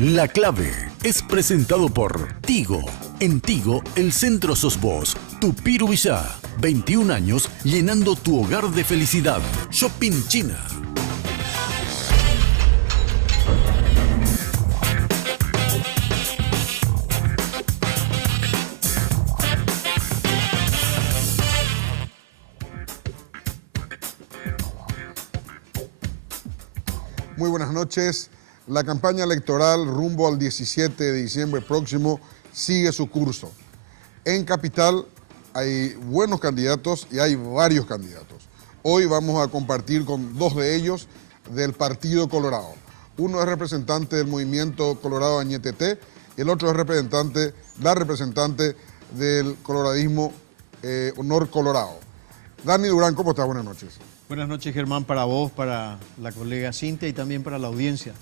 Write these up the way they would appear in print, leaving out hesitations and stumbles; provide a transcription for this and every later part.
La Clave es presentado por Tigo. En Tigo, el centro sos vos. Tupiru Villá, 21 años llenando tu hogar de felicidad. Shopping China. Muy buenas noches. La campaña electoral rumbo al 17 de diciembre próximo sigue su curso. En Capital hay buenos candidatos y hay varios candidatos. Hoy vamos a compartir con dos de ellos del Partido Colorado. Uno es representante del Movimiento Colorado Añeteté y el otro es la representante del coloradismo Honor Colorado. Dani Durán, ¿cómo estás? Buenas noches. Buenas noches, Germán, para vos, para la colega Cintia y también para la audiencia.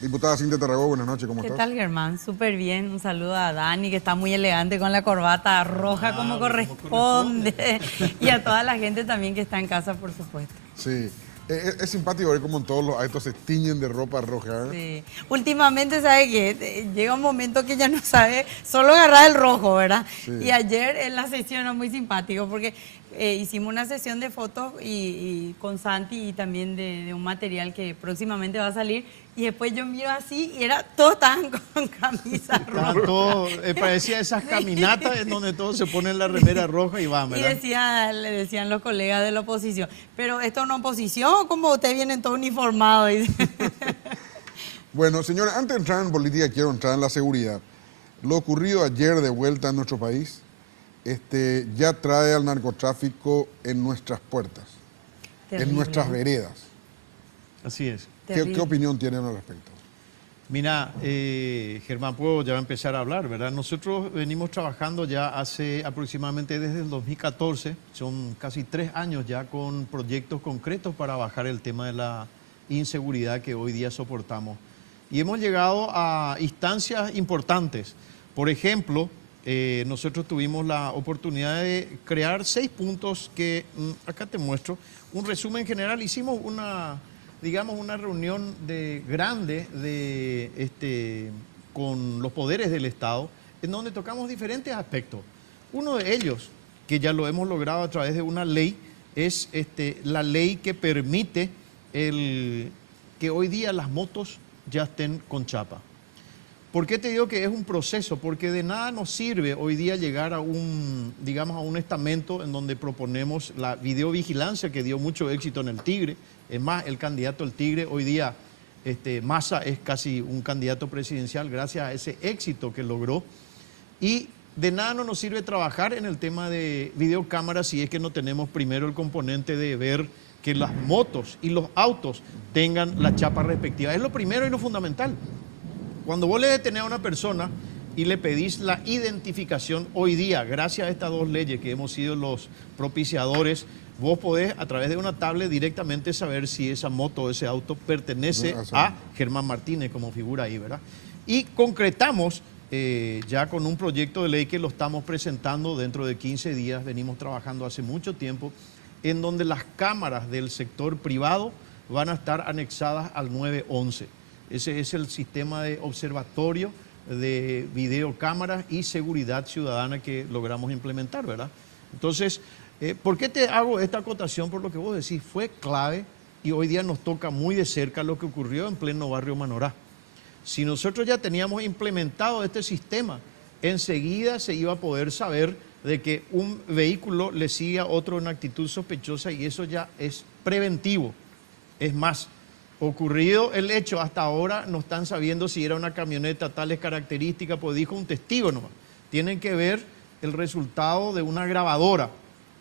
Diputada Cintia Tarragó, buenas noches, ¿cómo estás? ¿Qué tal, Germán? Súper bien. Un saludo a Dani, que está muy elegante con la corbata roja como corresponde. Y a toda la gente también que está en casa, por supuesto. Sí. Es simpático ver cómo en todos los actos se tiñen de ropa roja. Sí. Últimamente, ¿sabe qué? Llega un momento que ya no sabe, solo agarrar el rojo, ¿verdad? Sí. Y ayer en la sesión era muy simpático porque hicimos una sesión de fotos y con Santi y también de un material que próximamente va a salir. Y después yo miro así y todos estaban con camisa roja. Parecía esas caminatas en donde todos se ponen la remera roja y van, ¿verdad? Y le decían los colegas de la oposición, pero esto no es oposición, como ustedes vienen todos uniformados. Bueno, señores, antes de entrar en política quiero entrar en la seguridad. Lo ocurrido ayer de vuelta en nuestro país ya trae al narcotráfico en nuestras puertas, en nuestras veredas. Así es. ¿Qué opinión tienen al respecto? Mira, Germán, puedo ya empezar a hablar, ¿verdad? Nosotros venimos trabajando ya hace aproximadamente desde el 2014, son casi 3 años ya con proyectos concretos para bajar el tema de la inseguridad que hoy día soportamos. Y hemos llegado a instancias importantes. Por ejemplo, nosotros tuvimos la oportunidad de crear 6 puntos que, acá te muestro, un resumen general. Hicimos una reunión grande con los poderes del Estado, en donde tocamos diferentes aspectos. Uno de ellos, que ya lo hemos logrado a través de una ley, es la ley que permite que hoy día las motos ya estén con chapa. ¿Por qué te digo que es un proceso? Porque de nada nos sirve hoy día llegar a un estamento en donde proponemos la videovigilancia, que dio mucho éxito en el Tigre. Es más, el candidato del Tigre hoy día, Massa, es casi un candidato presidencial gracias a ese éxito que logró. Y de nada no nos sirve trabajar en el tema de videocámaras si es que no tenemos primero el componente de ver que las motos y los autos tengan la chapa respectiva. Es lo primero y lo fundamental. Cuando vos le detenés a una persona y le pedís la identificación, hoy día, gracias a estas 2 leyes que hemos sido los propiciadores, vos podés a través de una tablet directamente saber si esa moto o ese auto pertenece a Germán Martínez como figura ahí, ¿verdad? Y concretamos ya con un proyecto de ley que lo estamos presentando dentro de 15 días, venimos trabajando hace mucho tiempo, en donde las cámaras del sector privado van a estar anexadas al 911. Ese es el sistema de observatorio de videocámaras y seguridad ciudadana que logramos implementar, ¿verdad? Entonces, ¿por qué te hago esta acotación? Por lo que vos decís, fue clave y hoy día nos toca muy de cerca lo que ocurrió en pleno barrio Manorá. Si nosotros ya teníamos implementado este sistema, enseguida se iba a poder saber de que un vehículo le sigue a otro en actitud sospechosa y eso ya es preventivo. Es más, ocurrido el hecho, hasta ahora no están sabiendo si era una camioneta tales características, pues dijo un testigo nomás. Tienen que ver el resultado de una grabadora.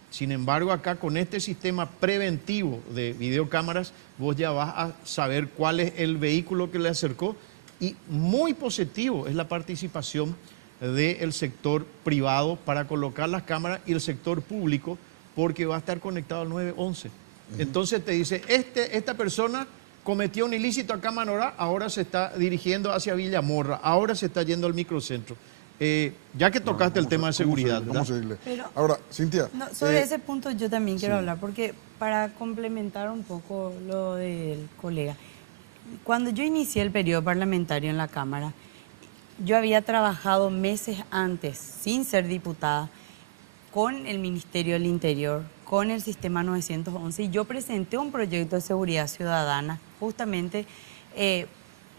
Sin embargo, acá con este sistema preventivo de videocámaras, vos ya vas a saber cuál es el vehículo que le acercó y muy positivo es la participación del sector privado para colocar las cámaras y el sector público porque va a estar conectado al 911. Entonces te dice, esta persona cometió un ilícito acá en Manorá, ahora se está dirigiendo hacia Villamorra, ahora se está yendo al microcentro. Ya que tocaste el tema de seguridad. Vamos a seguirle. Ahora, Cintia. No, sobre ese punto yo también quiero hablar, porque para complementar un poco lo del colega, Cuando yo inicié el periodo parlamentario en la Cámara, yo había trabajado meses antes, sin ser diputada, con el Ministerio del Interior, con el Sistema 911, y yo presenté un proyecto de seguridad ciudadana. Justamente,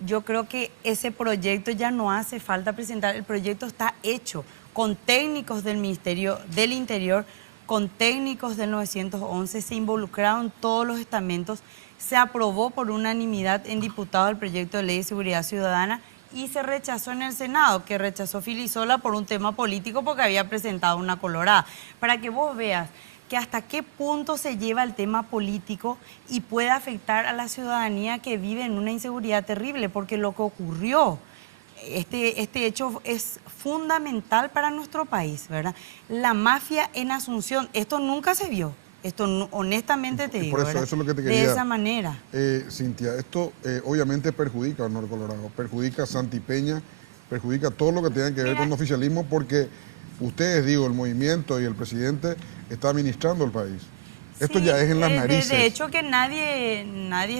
yo creo que ese proyecto ya no hace falta presentar, el proyecto está hecho con técnicos del Ministerio del Interior, con técnicos del 911, se involucraron todos los estamentos, se aprobó por unanimidad en diputados el proyecto de ley de seguridad ciudadana y se rechazó en el Senado, que rechazó Filisola por un tema político porque había presentado una colorada. Para que vos veas que hasta qué punto se lleva el tema político y puede afectar a la ciudadanía que vive en una inseguridad terrible, porque lo que ocurrió, este hecho es fundamental para nuestro país, ¿verdad? La mafia en Asunción, esto nunca se vio. Esto honestamente te digo, por eso es lo que te quería, de esa manera. Cintia, esto obviamente perjudica al Norte Colorado, perjudica a Santi Peña, perjudica todo lo que tenga que ver con el oficialismo, porque ustedes, digo, el movimiento y el presidente está administrando el país. Esto Sí, ya es en las narices. De hecho que nadie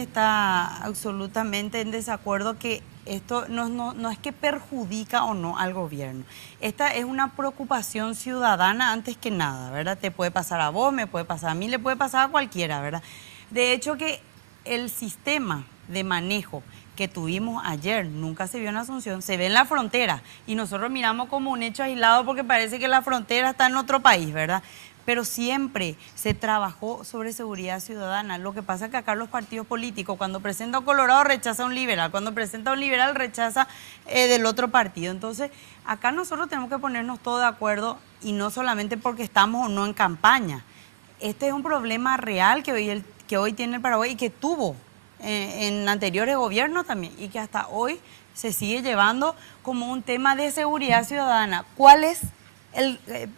está absolutamente en desacuerdo que esto no es que perjudica o no al gobierno. Esta es una preocupación ciudadana antes que nada, ¿verdad? Te puede pasar a vos, me puede pasar a mí, le puede pasar a cualquiera, ¿verdad? De hecho que el sistema de manejo que tuvimos ayer nunca se vio en Asunción, se ve en la frontera y nosotros miramos como un hecho aislado porque parece que la frontera está en otro país, ¿verdad? Pero siempre se trabajó sobre seguridad ciudadana. Lo que pasa es que acá los partidos políticos, cuando presenta un colorado, rechaza a un liberal. Cuando presenta a un liberal, rechaza del otro partido. Entonces, acá nosotros tenemos que ponernos todos de acuerdo y no solamente porque estamos o no en campaña. Este es un problema real que hoy tiene el Paraguay y que tuvo en anteriores gobiernos también y que hasta hoy se sigue llevando como un tema de seguridad ciudadana. ¿Cuál es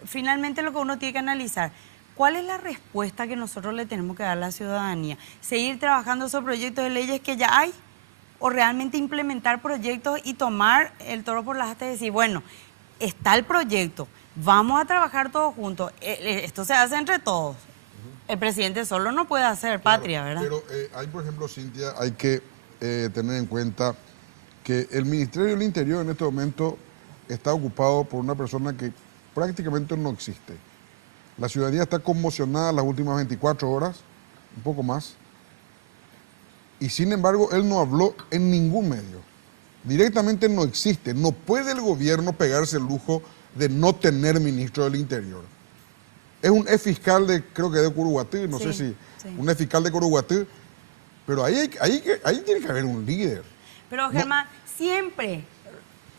finalmente lo que uno tiene que analizar? ¿Cuál es la respuesta que nosotros le tenemos que dar a la ciudadanía? ¿Seguir trabajando esos proyectos de leyes que ya hay? ¿O realmente implementar proyectos y tomar el toro por las astas y decir, bueno, está el proyecto, vamos a trabajar todos juntos, esto se hace entre todos? El presidente solo no puede hacer patria, ¿verdad? Pero hay, por ejemplo, Cintia, hay que tener en cuenta que el Ministerio del Interior en este momento está ocupado por una persona que prácticamente no existe. La ciudadanía está conmocionada las últimas 24 horas, un poco más, y sin embargo él no habló en ningún medio. Directamente no existe. No puede el gobierno pegarse el lujo de no tener ministro del Interior. Es un fiscal de, creo que de Curuguatí, no sé si, un fiscal de Curuguatí, pero ahí tiene que haber un líder. Pero Germán, siempre,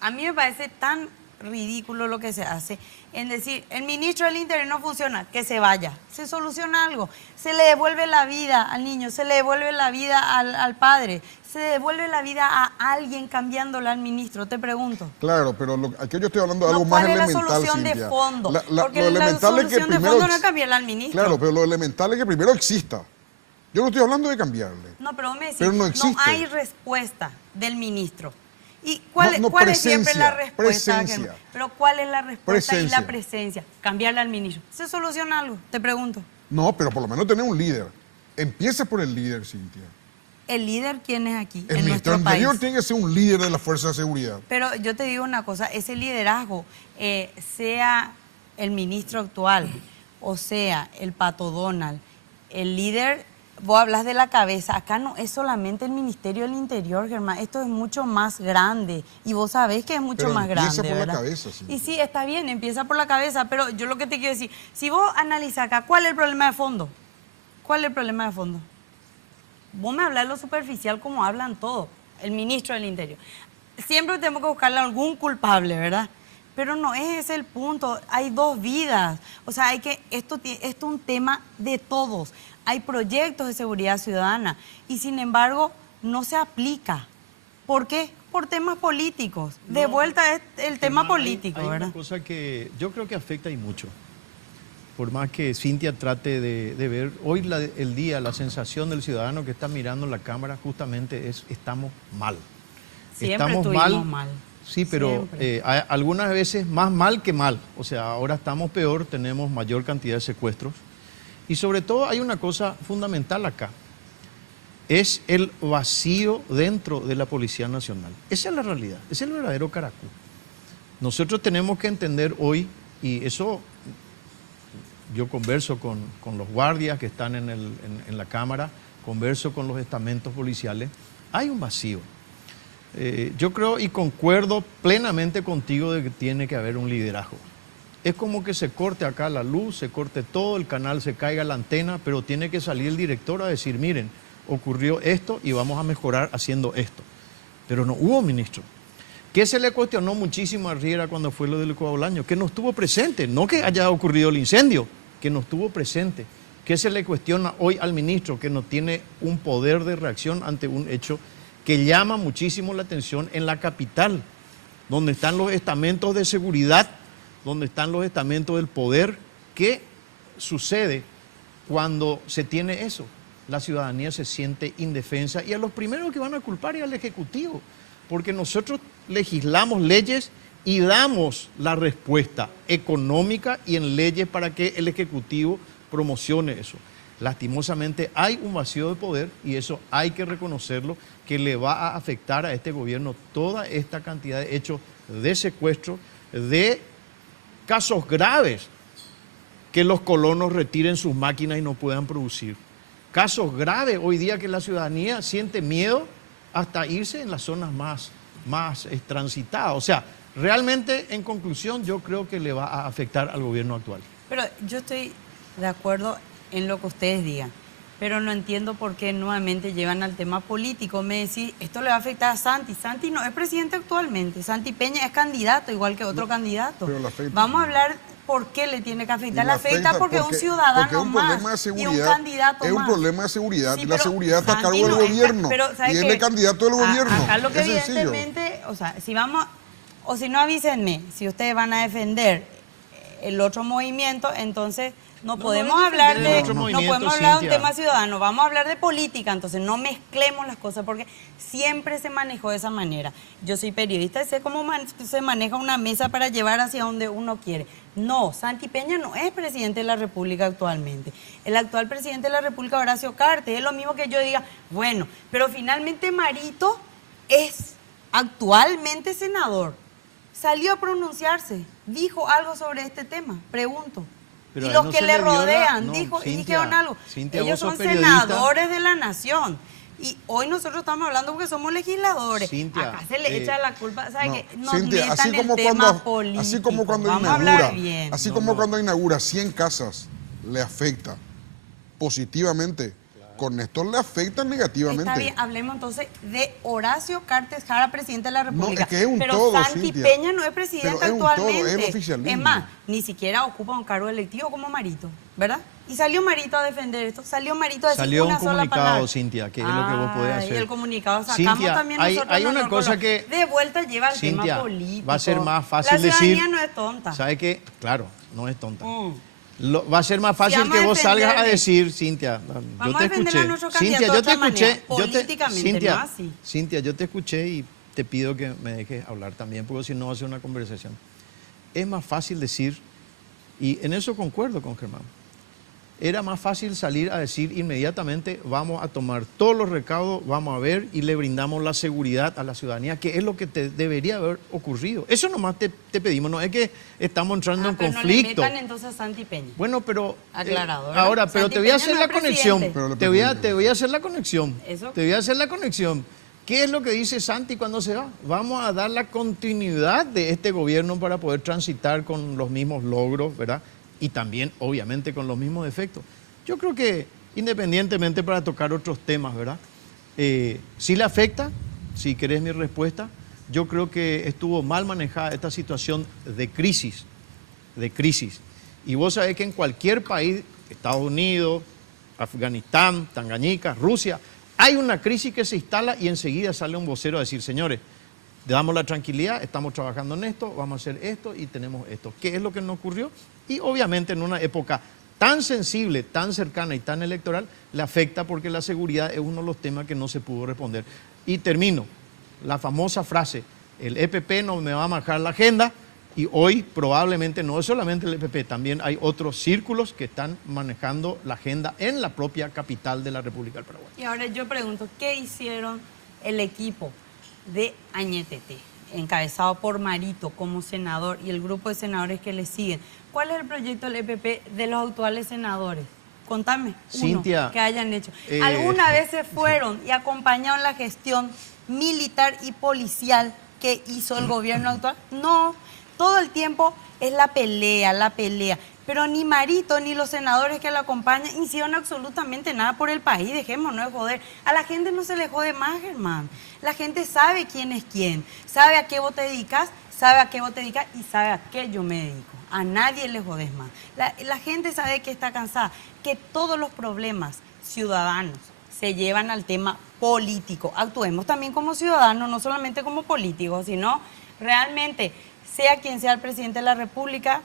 a mí me parece tan ridículo lo que se hace en decir, el ministro del Interior no funciona, que se vaya, se soluciona algo, se le devuelve la vida al niño, se le devuelve la vida al padre, se devuelve la vida a alguien cambiándola al ministro, te pregunto. Claro, pero aquí yo estoy hablando de algo más elemental, ¿cuál es la solución Cintia? de fondo? Porque lo la elemental solución es que de primero fondo no es cambiarle al ministro. Claro, pero lo elemental es que primero exista. Yo no estoy hablando de cambiarle. No, pero vos me decís, pero no existe. no hay respuesta del ministro. ¿Y cuál es presencia, siempre la respuesta? Presencia. Pero ¿cuál es la respuesta Presencia. y la presencia? Cambiarle al ministro. ¿Se soluciona algo? Te pregunto. No, pero por lo menos tener un líder. Empieza por el líder, Cintia. ¿El líder quién es aquí El en ministro nuestro del Interior país? tiene que ser un líder de la Fuerza de Seguridad. Pero yo te digo una cosa, ese liderazgo, sea el ministro actual o sea el Pato Donald, el líder, vos hablas de la cabeza, acá no es solamente el Ministerio del Interior, Germán, esto es mucho más grande y vos sabés que es mucho Pero más grande, empieza por ¿verdad? la cabeza, Cintia. Y sí, está bien, empieza por la cabeza, pero yo lo que te quiero decir, si vos analizás acá, ¿cuál es el problema de fondo? ¿Cuál es el problema de fondo? Vos me hablas de lo superficial como hablan todos, el ministro del Interior. Siempre tenemos que buscarle algún culpable, ¿verdad? Pero no es ese el punto, hay dos vidas. O sea, esto es un tema de todos. Hay proyectos de seguridad ciudadana y sin embargo no se aplica. ¿Por qué? Por temas políticos. De vuelta es el tema político, hay ¿verdad? Una cosa que yo creo que afecta y mucho. Por más que Cintia trate de ver, hoy el día, la sensación del ciudadano que está mirando la cámara justamente es, estamos mal. Siempre estuvimos mal. Sí, pero algunas veces más mal que mal. O sea, ahora estamos peor, tenemos mayor cantidad de secuestros. Y sobre todo hay una cosa fundamental acá. es el vacío dentro de la Policía Nacional. Esa es la realidad, ese es el verdadero caracol. Nosotros tenemos que entender hoy, y eso yo converso con los guardias que están en la Cámara, converso con los estamentos policiales, hay un vacío. Yo creo y concuerdo plenamente contigo de que tiene que haber un liderazgo. Es como que se corte acá la luz, se corte todo, el canal se caiga la antena, pero tiene que salir el director a decir, miren, ocurrió esto y vamos a mejorar haciendo esto. Pero no hubo ministro. ¿Qué se le cuestionó muchísimo a Riera cuando fue lo del Coabolaño? Que no estuvo presente, no que haya ocurrido el incendio, que no estuvo presente. ¿Qué se le cuestiona hoy al ministro? Que no tiene un poder de reacción ante un hecho que llama muchísimo la atención en la capital, donde están los estamentos de seguridad, donde están los estamentos del poder. ¿Qué sucede cuando se tiene eso? La ciudadanía se siente indefensa y a los primeros que van a culpar es al Ejecutivo, porque nosotros legislamos leyes y damos la respuesta económica y en leyes para que el Ejecutivo promocione eso. Lastimosamente hay un vacío de poder y eso hay que reconocerlo, que le va a afectar a este gobierno toda esta cantidad de hechos de secuestro, de casos graves, que los colonos retiren sus máquinas y no puedan producir. Casos graves hoy día que la ciudadanía siente miedo hasta irse en las zonas más transitadas. O sea, realmente, en conclusión, yo creo que le va a afectar al gobierno actual. Pero yo estoy de acuerdo en lo que ustedes digan, pero no entiendo por qué nuevamente llevan al tema político. Me decís, esto le va a afectar a Santi. Santi no es presidente actualmente, Santi Peña es candidato, igual que otro candidato. Vamos a hablar por qué le tiene que afectar. Le afecta porque es un ciudadano más y un candidato más. Es un problema de seguridad, Sí, y la seguridad está a Santi cargo no del es gobierno, y él es candidato del gobierno. Acá lo que es sencillo. evidentemente, o sea, si vamos, o si no avísenme, si ustedes van a defender el otro movimiento, entonces no podemos hablar de un tema ciudadano, vamos a hablar de política, entonces no mezclemos las cosas porque siempre se manejó de esa manera. Yo soy periodista y sé cómo se maneja una mesa para llevar hacia donde uno quiere. No, Santi Peña no es presidente de la República actualmente. El actual presidente de la República, Horacio Cartes, es lo mismo que yo diga, bueno, pero finalmente Marito es actualmente senador. Salió a pronunciarse, dijo algo sobre este tema, pregunto. Pero y los no que se le le vio rodean, Cintia, dijeron algo. Cintia, ellos vos son sos periodista. senadores de la nación. Y hoy nosotros estamos hablando porque somos legisladores. Cintia, acá se le echa la culpa, ¿sabes qué? Nos Cintia, metan el tema político. así como cuando Vamos a inaugura, hablar bien. cuando inaugura 100 casas, le afecta positivamente. Con Néstor le afecta negativamente. Está bien, hablemos entonces de Horacio Cartes Jara, presidente de la República. No, es que es un pero todo, Santi Cintia. Peña no es presidente Pero es un todo, actualmente. es el oficialismo. Es más, ni siquiera ocupa un cargo electivo como Marito, ¿verdad? Y salió Marito a defender esto, salió Marito a decir Salió una un sola comunicado, palabra. Cintia, que es lo que vos podés hacer. Y el comunicado sacamos Cintia, también hay nosotros. una cosa que... De vuelta lleva el Cintia, tema político. va a ser más fácil La decir... ciudadanía no es tonta. ¿Sabe qué? Claro, no es tonta. Va a ser más fácil vamos que a vos salgas a defenderle. decir, Cintia, Vamos yo te a defender escuché. a nuestro candidato Cintia, de yo te otra escuché. manera, políticamente, Cintia, no así. Cintia, yo te escuché y te pido que me dejes hablar también, porque si no va a ser una conversación. Es más fácil decir, y en eso concuerdo con Germán, era más fácil salir a decir inmediatamente, vamos a tomar todos los recaudos, vamos a ver y le brindamos la seguridad a la ciudadanía, que es lo que debería haber ocurrido. Eso nomás te pedimos, no es que estamos entrando en conflicto. No le metan entonces a Santi Peña. Bueno, pero Aclarador. ahora, pero Santi te voy a Peña hacer no la es conexión. presidente. Te voy a hacer la conexión. ¿Eso? Te voy a hacer la conexión. ¿Qué es lo que dice Santi cuando se va? Vamos a dar la continuidad de este gobierno para poder transitar con los mismos logros, ¿verdad? Y también, obviamente, con los mismos defectos. Yo creo que, independientemente para tocar otros temas, ¿verdad? Sí le afecta, si querés mi respuesta. Yo creo que estuvo mal manejada esta situación de crisis. Y vos sabés que en cualquier país, Estados Unidos, Afganistán, Tanganica, Rusia, hay una crisis que se instala y enseguida sale un vocero a decir, señores, le damos la tranquilidad, estamos trabajando en esto, vamos a hacer esto y tenemos esto. ¿Qué es lo que no ocurrió? Y obviamente en una época tan sensible, tan cercana y tan electoral, le afecta porque la seguridad es uno de los temas que no se pudo responder. Y termino, la famosa frase, el EPP no me va a marcar la agenda, Y hoy probablemente no es solamente el EPP, también hay otros círculos que están manejando la agenda en la propia capital de la República del Paraguay. Y ahora yo pregunto, ¿qué hicieron el equipo de Añetete, encabezado por Marito como senador y el grupo de senadores que le siguen? ¿Cuál es el proyecto del EPP de los actuales senadores? Contame Cintia, uno que hayan hecho. ¿Alguna vez se fueron y acompañaron la gestión militar y policial que hizo el gobierno actual? No, todo el tiempo es la pelea. Pero ni Marito ni los senadores que la acompañan hicieron absolutamente nada por el país. Dejémonos de joder. A la gente no se le jode más, Germán. La gente sabe quién es quién, sabe a qué vos te dedicas, y sabe a qué yo me dedico. A nadie le jodes más. La gente sabe que está cansada, que todos los problemas ciudadanos se llevan al tema político. Actuemos también como ciudadanos, no solamente como políticos, sino realmente, sea quien sea el presidente de la República,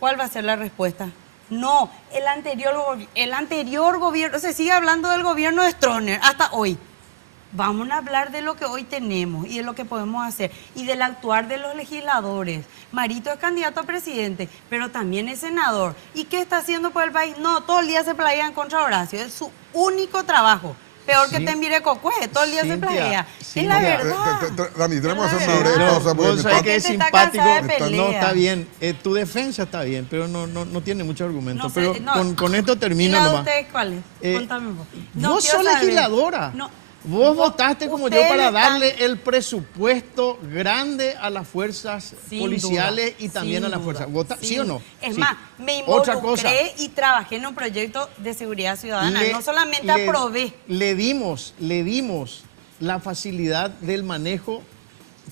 ¿cuál va a ser la respuesta? No, el anterior gobierno, se sigue hablando del gobierno de Stroessner hasta hoy. Vamos a hablar de lo que hoy tenemos y de lo que podemos hacer y del actuar de los legisladores. Marito es candidato a presidente, pero también es senador. ¿Y qué está haciendo por el país? No, todo el día se plaguean contra Horacio, es su único trabajo. Peor que te mire Cocue, todo el día se plaguea. Es la verdad. Dani, tenemos que hacer una breve pausa. Vos sabés que es simpático. No, está bien. Tu defensa está bien, pero no tiene mucho argumento. No sé, pero con esto termino ¿Y la de nomás. ustedes cuál es? Contame un poco. No, vos sos legisladora. No. Vos votaste como yo para Ustedes darle el presupuesto grande a las fuerzas policiales y también a las fuerzas. ¿Sí o no? Es Sí. más, me Otra cosa. involucré y trabajé en un proyecto de seguridad ciudadana. No solamente aprobé. Le dimos la facilidad del manejo,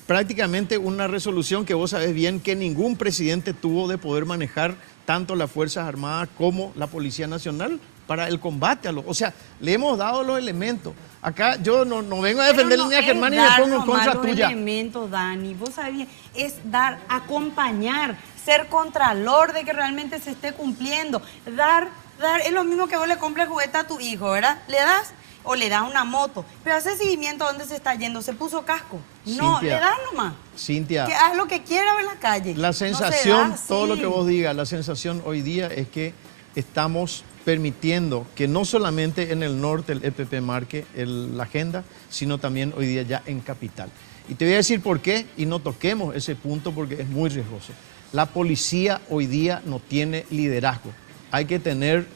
prácticamente una resolución que vos sabés bien que ningún presidente tuvo de poder manejar tanto las Fuerzas Armadas como la Policía Nacional para el combate a los... O sea, le hemos dado los elementos. Acá yo no vengo a defender ni a Germán ni me pongo en contra tuya. Los elementos, Dani, vos sabés, es dar, acompañar, ser contralor de que realmente se esté cumpliendo. Dar, es lo mismo que vos le compres juguete a tu hijo, ¿verdad? Le das o le das una moto, pero hace seguimiento a dónde se está yendo, se puso casco. No, Cintia, le das nomás. Cintia, que haz lo que quiera en la calle. la sensación, todo lo que vos digas, la sensación hoy día es que estamos permitiendo que no solamente en el norte el EPP marque la agenda, sino también hoy día ya en capital. Y te voy a decir por qué, y no toquemos ese punto porque es muy riesgoso. La policía hoy día no tiene liderazgo. Hay que tener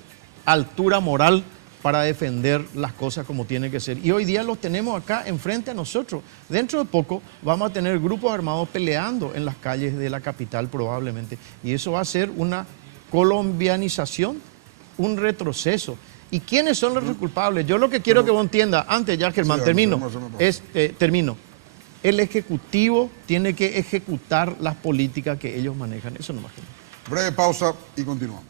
altura moral para defender las cosas como tiene que ser. Y hoy día los tenemos acá enfrente a nosotros. Dentro de poco vamos a tener grupos armados peleando en las calles de la capital probablemente. Y eso va a ser una colombianización, un retroceso. ¿Y quiénes son los culpables? Yo lo que quiero que vos entiendas, antes ya Germán, termino. El Ejecutivo tiene que ejecutar las políticas que ellos manejan. Eso no más. Breve pausa y continuamos.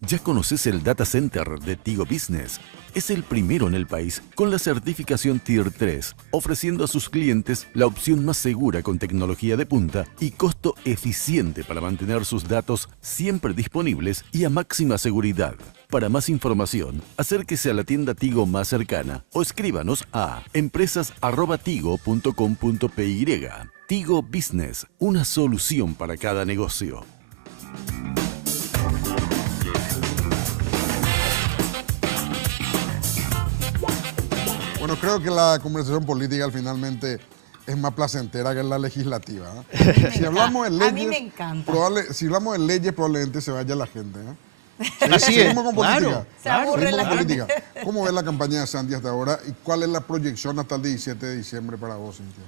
¿Ya conoces el Data Center de Tigo Business? Es el primero en el país con la certificación Tier 3, ofreciendo a sus clientes la opción más segura con tecnología de punta y costo eficiente para mantener sus datos siempre disponibles y a máxima seguridad. Para más información, acérquese a la tienda Tigo más cercana o escríbanos a empresas@tigo.com.py. Tigo Business, una solución para cada negocio. Bueno, creo que la conversación política finalmente es más placentera que la legislativa. ¿Eh? Si hablamos de leyes, a mí me encanta. Si hablamos de leyes, probablemente se vaya la gente. ¿Eh? Así es, Seguimos con política. claro. Se aburre Seguimos la con gente. política. ¿Cómo ves la campaña de Sandy hasta ahora y cuál es la proyección hasta el 17 de diciembre para vos, Cintia?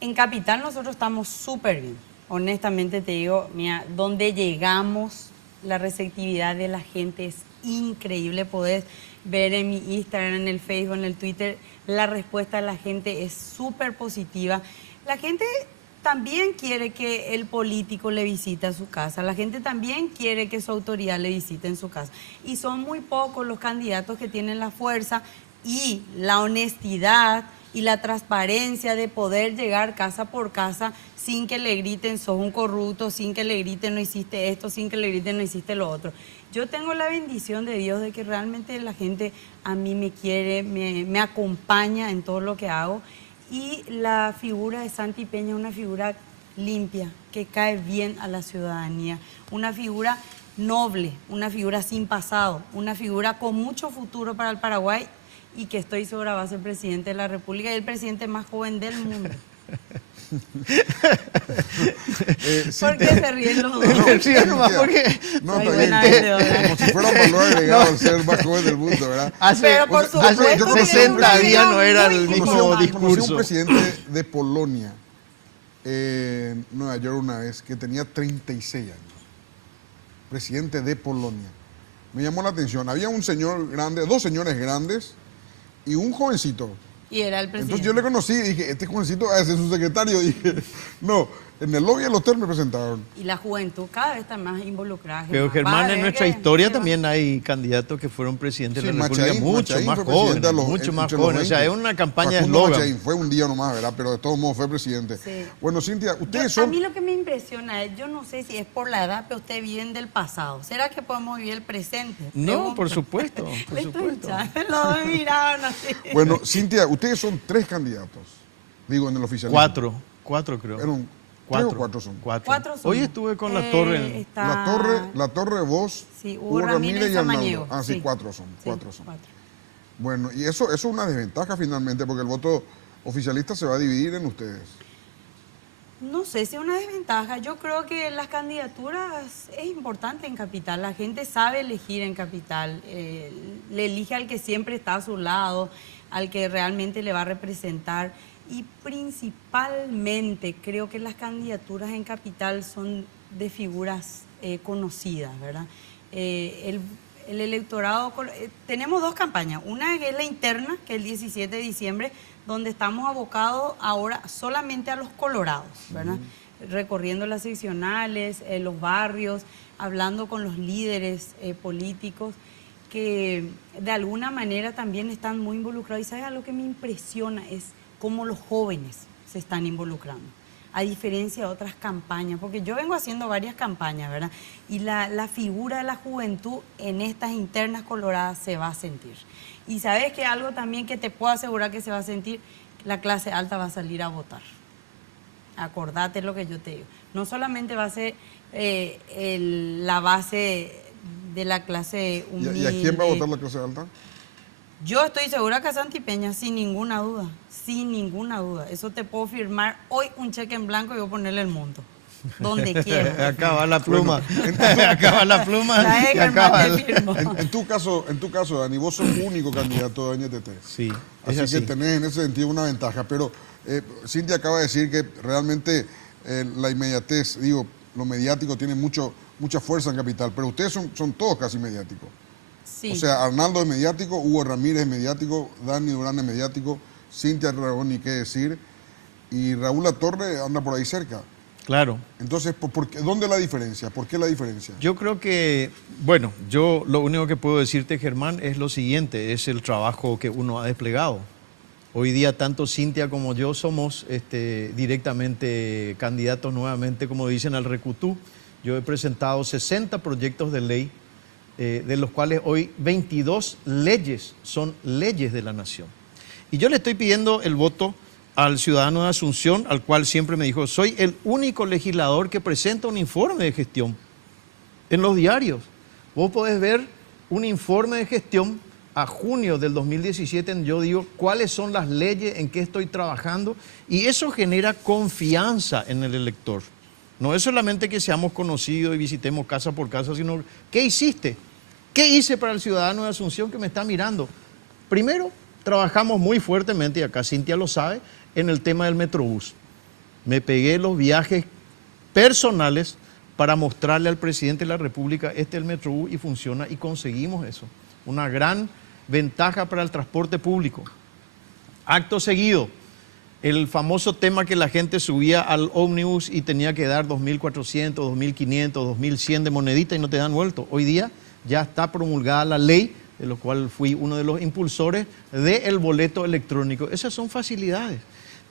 En Capital nosotros estamos súper bien. Honestamente te digo, mira, donde llegamos, la receptividad de la gente es increíble. Podés ver en mi Instagram, en el Facebook, en el Twitter, la respuesta de la gente es súper positiva. La gente también quiere que el político le visite a su casa. La gente también quiere que su autoridad le visite en su casa. Y son muy pocos los candidatos que tienen la fuerza y la honestidad y la transparencia de poder llegar casa por casa sin que le griten sos un corrupto, sin que le griten no hiciste esto, sin que le griten no hiciste lo otro. Yo tengo la bendición de Dios de que realmente la gente a mí me quiere, me acompaña en todo lo que hago, y la figura de Santi Peña es una figura limpia, que cae bien a la ciudadanía, una figura noble, una figura sin pasado, una figura con mucho futuro para el Paraguay, y que estoy segura va a ser presidente de la República y el presidente más joven del mundo. ¿Por qué se ríen los dos? No, está bien. Como si fuera un valor agregado al ser más joven del mundo, ¿verdad? Pero por supuesto, 60 días no era el mismo discurso. Conocí un presidente de Polonia en Nueva York una vez que tenía 36 años. Presidente de Polonia. Me llamó la atención. Había un señor grande, dos señores grandes y un jovencito. Y era el presidente. Entonces yo le conocí y dije, este jovencito va a ser su secretario. Dije, no, en el lobby del hotel me presentaron. Y la juventud cada vez está más involucrada. Pero Germán, en nuestra historia también hay candidatos que fueron presidentes de la República mucho más jóvenes. O sea, es una campaña de eslogan. Fue un día nomás, ¿verdad? Pero de todos modos fue presidente. Sí. Bueno, Cintia, ustedes son... A mí lo que me impresiona es, yo no sé si es por la edad, pero ustedes viven del pasado. ¿Será que podemos vivir el presente? No, por supuesto, por supuesto. Lo miraron así. Bueno, Cintia, ustedes son 3 candidatos, digo, en el oficialismo. 4 creo. ¿3 o 4 son? 4. Hoy estuve con la Torre. La Torre, vos, sí, Hugo Ramírez y Samaniego. Arnaldo. Ah, sí, 4 son. Sí, 4 son. 4. Bueno, y eso es una desventaja finalmente, porque el voto oficialista se va a dividir en ustedes. No sé si es una desventaja. Yo creo que las candidaturas es importante en Capital. La gente sabe elegir en Capital. Le elige al que siempre está a su lado, al que realmente le va a representar. Y principalmente creo que las candidaturas en Capital son de figuras conocidas, ¿verdad? El electorado... tenemos 2 campañas. Una que es la interna, que es el 17 de diciembre, donde estamos abocados ahora solamente a los colorados, ¿verdad? Recorriendo las seccionales, los barrios, hablando con los líderes políticos que de alguna manera también están muy involucrados. Y ¿sabes algo que me impresiona? Es cómo los jóvenes se están involucrando, a diferencia de otras campañas, porque yo vengo haciendo varias campañas, ¿verdad? Y la figura de la juventud en estas internas coloradas se va a sentir. Y sabes que algo también que te puedo asegurar que se va a sentir, la clase alta va a salir a votar. Acordate lo que yo te digo. No solamente va a ser la base de la clase humilde. ¿Y a quién va a votar la clase alta? Yo estoy segura que a Santi Peña, sin ninguna duda, sin ninguna duda. Eso te puedo firmar hoy un cheque en blanco y voy a ponerle el monto, donde quiera. Acaba la pluma. Acaba la pluma. En tu caso, Dani, vos sos único candidato de NTT. Sí. Así que tenés en ese sentido una ventaja. Pero Cintia acaba de decir que realmente la inmediatez, digo, lo mediático tiene mucha fuerza en Capital, pero ustedes son todos casi mediáticos. Sí. O sea, Arnaldo es mediático, Hugo Ramírez es mediático, Dani Durán es mediático, Cintia Aragón ni qué decir, y Raúl Latorre anda por ahí cerca. Claro. Entonces, ¿dónde la diferencia? ¿Por qué la diferencia? Yo creo que, bueno, yo lo único que puedo decirte, Germán, es lo siguiente, es el trabajo que uno ha desplegado. Hoy día tanto Cintia como yo somos directamente candidatos nuevamente, como dicen, al Recutú. Yo he presentado 60 proyectos de ley, de los cuales hoy 22 leyes son leyes de la nación. Y yo le estoy pidiendo el voto al ciudadano de Asunción, al cual siempre me dijo, soy el único legislador que presenta un informe de gestión en los diarios. Vos podés ver un informe de gestión a junio del 2017, en yo digo cuáles son las leyes, en qué estoy trabajando, y eso genera confianza en el elector. No es solamente que seamos conocidos y visitemos casa por casa, sino ¿qué hiciste? ¿Qué hice para el ciudadano de Asunción que me está mirando? Primero, trabajamos muy fuertemente, y acá Cintia lo sabe, en el tema del Metrobús. Me pegué los viajes personales para mostrarle al presidente de la República, este es el Metrobús y funciona, y conseguimos eso. Una gran ventaja para el transporte público. Acto seguido, el famoso tema que la gente subía al ómnibus y tenía que dar 2.400, 2.500, 2.100 de monedita y no te dan vuelto. Hoy día ya está promulgada la ley de lo cual fui uno de los impulsores del boleto electrónico. Esas son facilidades.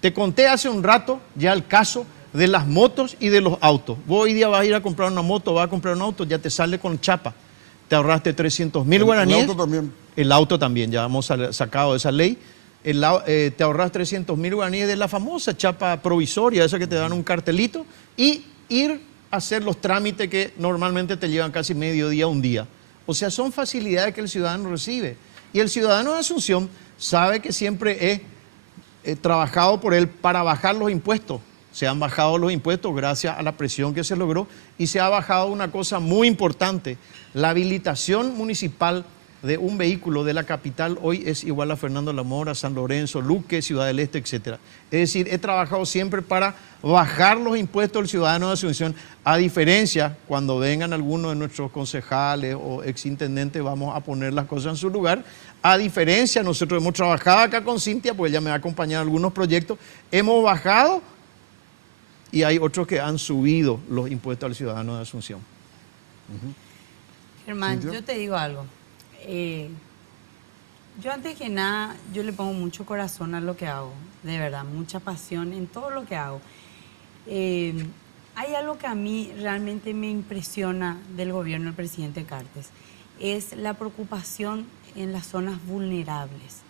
Te conté hace un rato ya el caso de las motos y de los autos. Vos hoy día vas a ir a comprar una moto, vas a comprar un auto, ya te sale con chapa. Te ahorraste 300.000 guaraníes. El auto también. El auto también, ya hemos sacado esa ley. Te ahorras 300.000 guaraníes de la famosa chapa provisoria, esa que te dan un cartelito, y ir a hacer los trámites que normalmente te llevan casi medio día, un día. O sea, son facilidades que el ciudadano recibe. Y el ciudadano de Asunción sabe que siempre he trabajado por él para bajar los impuestos. Se han bajado los impuestos gracias a la presión que se logró y se ha bajado una cosa muy importante. La habilitación municipal de un vehículo de la capital hoy es igual a Fernando Lamora, San Lorenzo, Luque, Ciudad del Este, etc. Es decir, he trabajado siempre para bajar los impuestos del ciudadano de Asunción. A diferencia, cuando vengan algunos de nuestros concejales o exintendentes, vamos a poner las cosas en su lugar. A diferencia, nosotros hemos trabajado acá con Cintia, pues ella me va a acompañar en algunos proyectos. Hemos bajado y hay otros que han subido los impuestos al ciudadano de Asunción. Germán, ¿Cintia? yo te digo algo. Yo antes que nada, yo le pongo mucho corazón a lo que hago, de verdad, mucha pasión en todo lo que hago. Hay algo que a mí realmente me impresiona del gobierno del presidente Cartes, es la preocupación en las zonas vulnerables.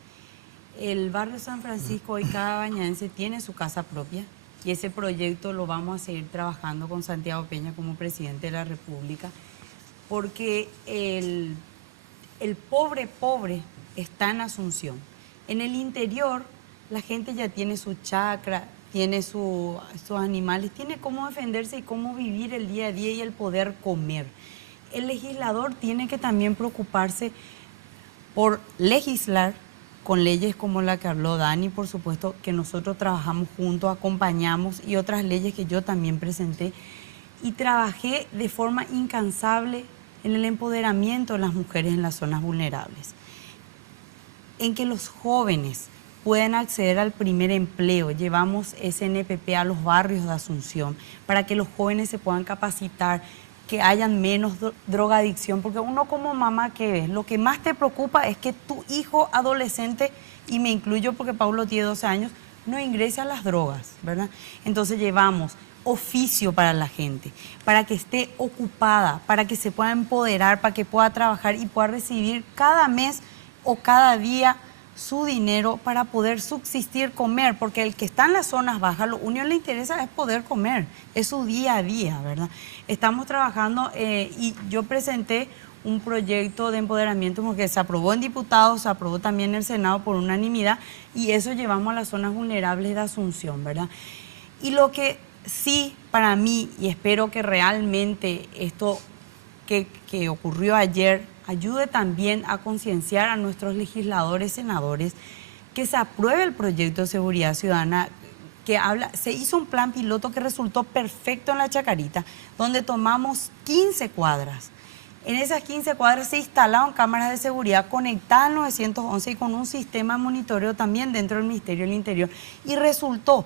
El barrio San Francisco, hoy cada bañadense tiene su casa propia y ese proyecto lo vamos a seguir trabajando con Santiago Peña como presidente de la República, porque el pobre está en Asunción. En el interior, la gente ya tiene su chacra, tiene sus animales, tiene cómo defenderse y cómo vivir el día a día y el poder comer. El legislador tiene que también preocuparse por legislar con leyes como la que habló Dani, por supuesto, que nosotros trabajamos juntos, acompañamos, y otras leyes que yo también presenté. Y trabajé de forma incansable en el empoderamiento de las mujeres en las zonas vulnerables, en que los jóvenes puedan acceder al primer empleo. Llevamos SNPP a los barrios de Asunción para que los jóvenes se puedan capacitar, que hayan menos drogadicción, porque uno como mamá, ¿qué ves? Lo que más te preocupa es que tu hijo adolescente, y me incluyo porque Paulo tiene 12 años, no ingrese a las drogas, ¿verdad? Entonces llevamos oficio para la gente, para que esté ocupada, para que se pueda empoderar, para que pueda trabajar y pueda recibir cada mes o cada día su dinero para poder subsistir, comer, porque el que está en las zonas bajas, lo único que le interesa es poder comer, es su día a día, ¿verdad? Estamos trabajando y yo presenté un proyecto de empoderamiento porque se aprobó en diputados, se aprobó también en el Senado por unanimidad, y eso llevamos a las zonas vulnerables de Asunción, ¿verdad? Y lo que sí, para mí, y espero que realmente esto que ocurrió ayer ayude también a concienciar a nuestros legisladores, senadores, que se apruebe el proyecto de seguridad ciudadana, se hizo un plan piloto que resultó perfecto en La Chacarita, donde tomamos 15 cuadras. En esas 15 cuadras se instalaron cámaras de seguridad conectadas al 911 y con un sistema de monitoreo también dentro del Ministerio del Interior. Y resultó,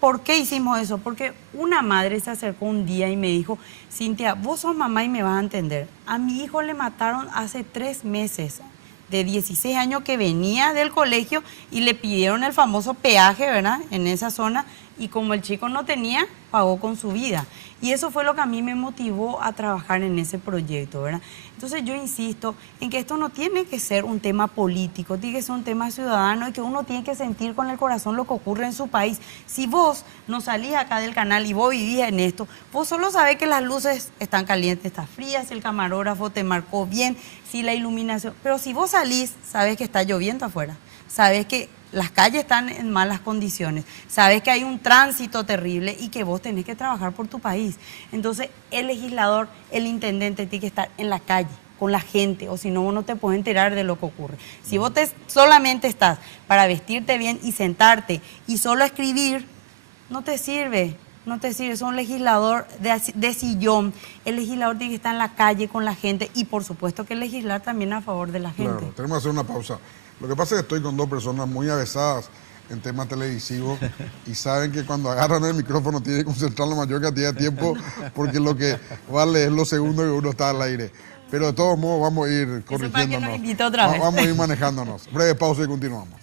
¿por qué hicimos eso? Porque una madre se acercó un día y me dijo: Cintia, vos sos mamá y me vas a entender. A mi hijo le mataron hace 3 meses, de 16 años, que venía del colegio, y le pidieron el famoso peaje, ¿verdad?, en esa zona, y como el chico no tenía, pagó con su vida. Y eso fue lo que a mí me motivó a trabajar en ese proyecto, ¿verdad? Entonces yo insisto en que esto no tiene que ser un tema político, tiene que ser un tema ciudadano, y que uno tiene que sentir con el corazón lo que ocurre en su país. Si vos no salís acá del canal y vos vivís en esto, vos solo sabés que las luces están calientes, están frías, si el camarógrafo te marcó bien, si la iluminación... Pero si vos salís, sabés que está lloviendo afuera, sabés que las calles están en malas condiciones, sabes que hay un tránsito terrible y que vos tenés que trabajar por tu país. Entonces, el legislador, el intendente, tiene que estar en la calle, con la gente, o si no, vos no te puedes enterar de lo que ocurre. Si vos solamente estás para vestirte bien y sentarte y solo escribir, no te sirve. No te sirve, es un legislador de sillón. El legislador tiene que estar en la calle con la gente, y por supuesto que legislar también a favor de la gente. Claro, tenemos que hacer una pausa. Lo que pasa es que estoy con 2 personas muy avesadas en temas televisivos y saben que cuando agarran el micrófono tienen que concentrar la mayor cantidad de tiempo, porque lo que vale es lo segundo que uno está al aire. Pero de todos modos vamos a ir Eso para que corrigiéndonos. nos invite otra vez. Vamos a ir manejándonos. Breve pausa y continuamos.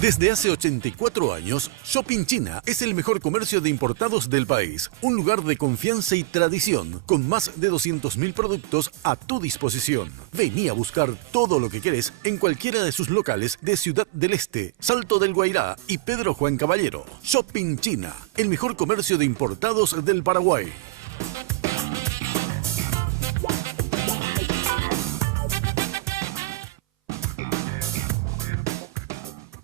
Desde hace 84 años, Shopping China es el mejor comercio de importados del país. Un lugar de confianza y tradición, con más de 200.000 productos a tu disposición. Vení a buscar todo lo que querés en cualquiera de sus locales de Ciudad del Este, Salto del Guairá y Pedro Juan Caballero. Shopping China, el mejor comercio de importados del Paraguay.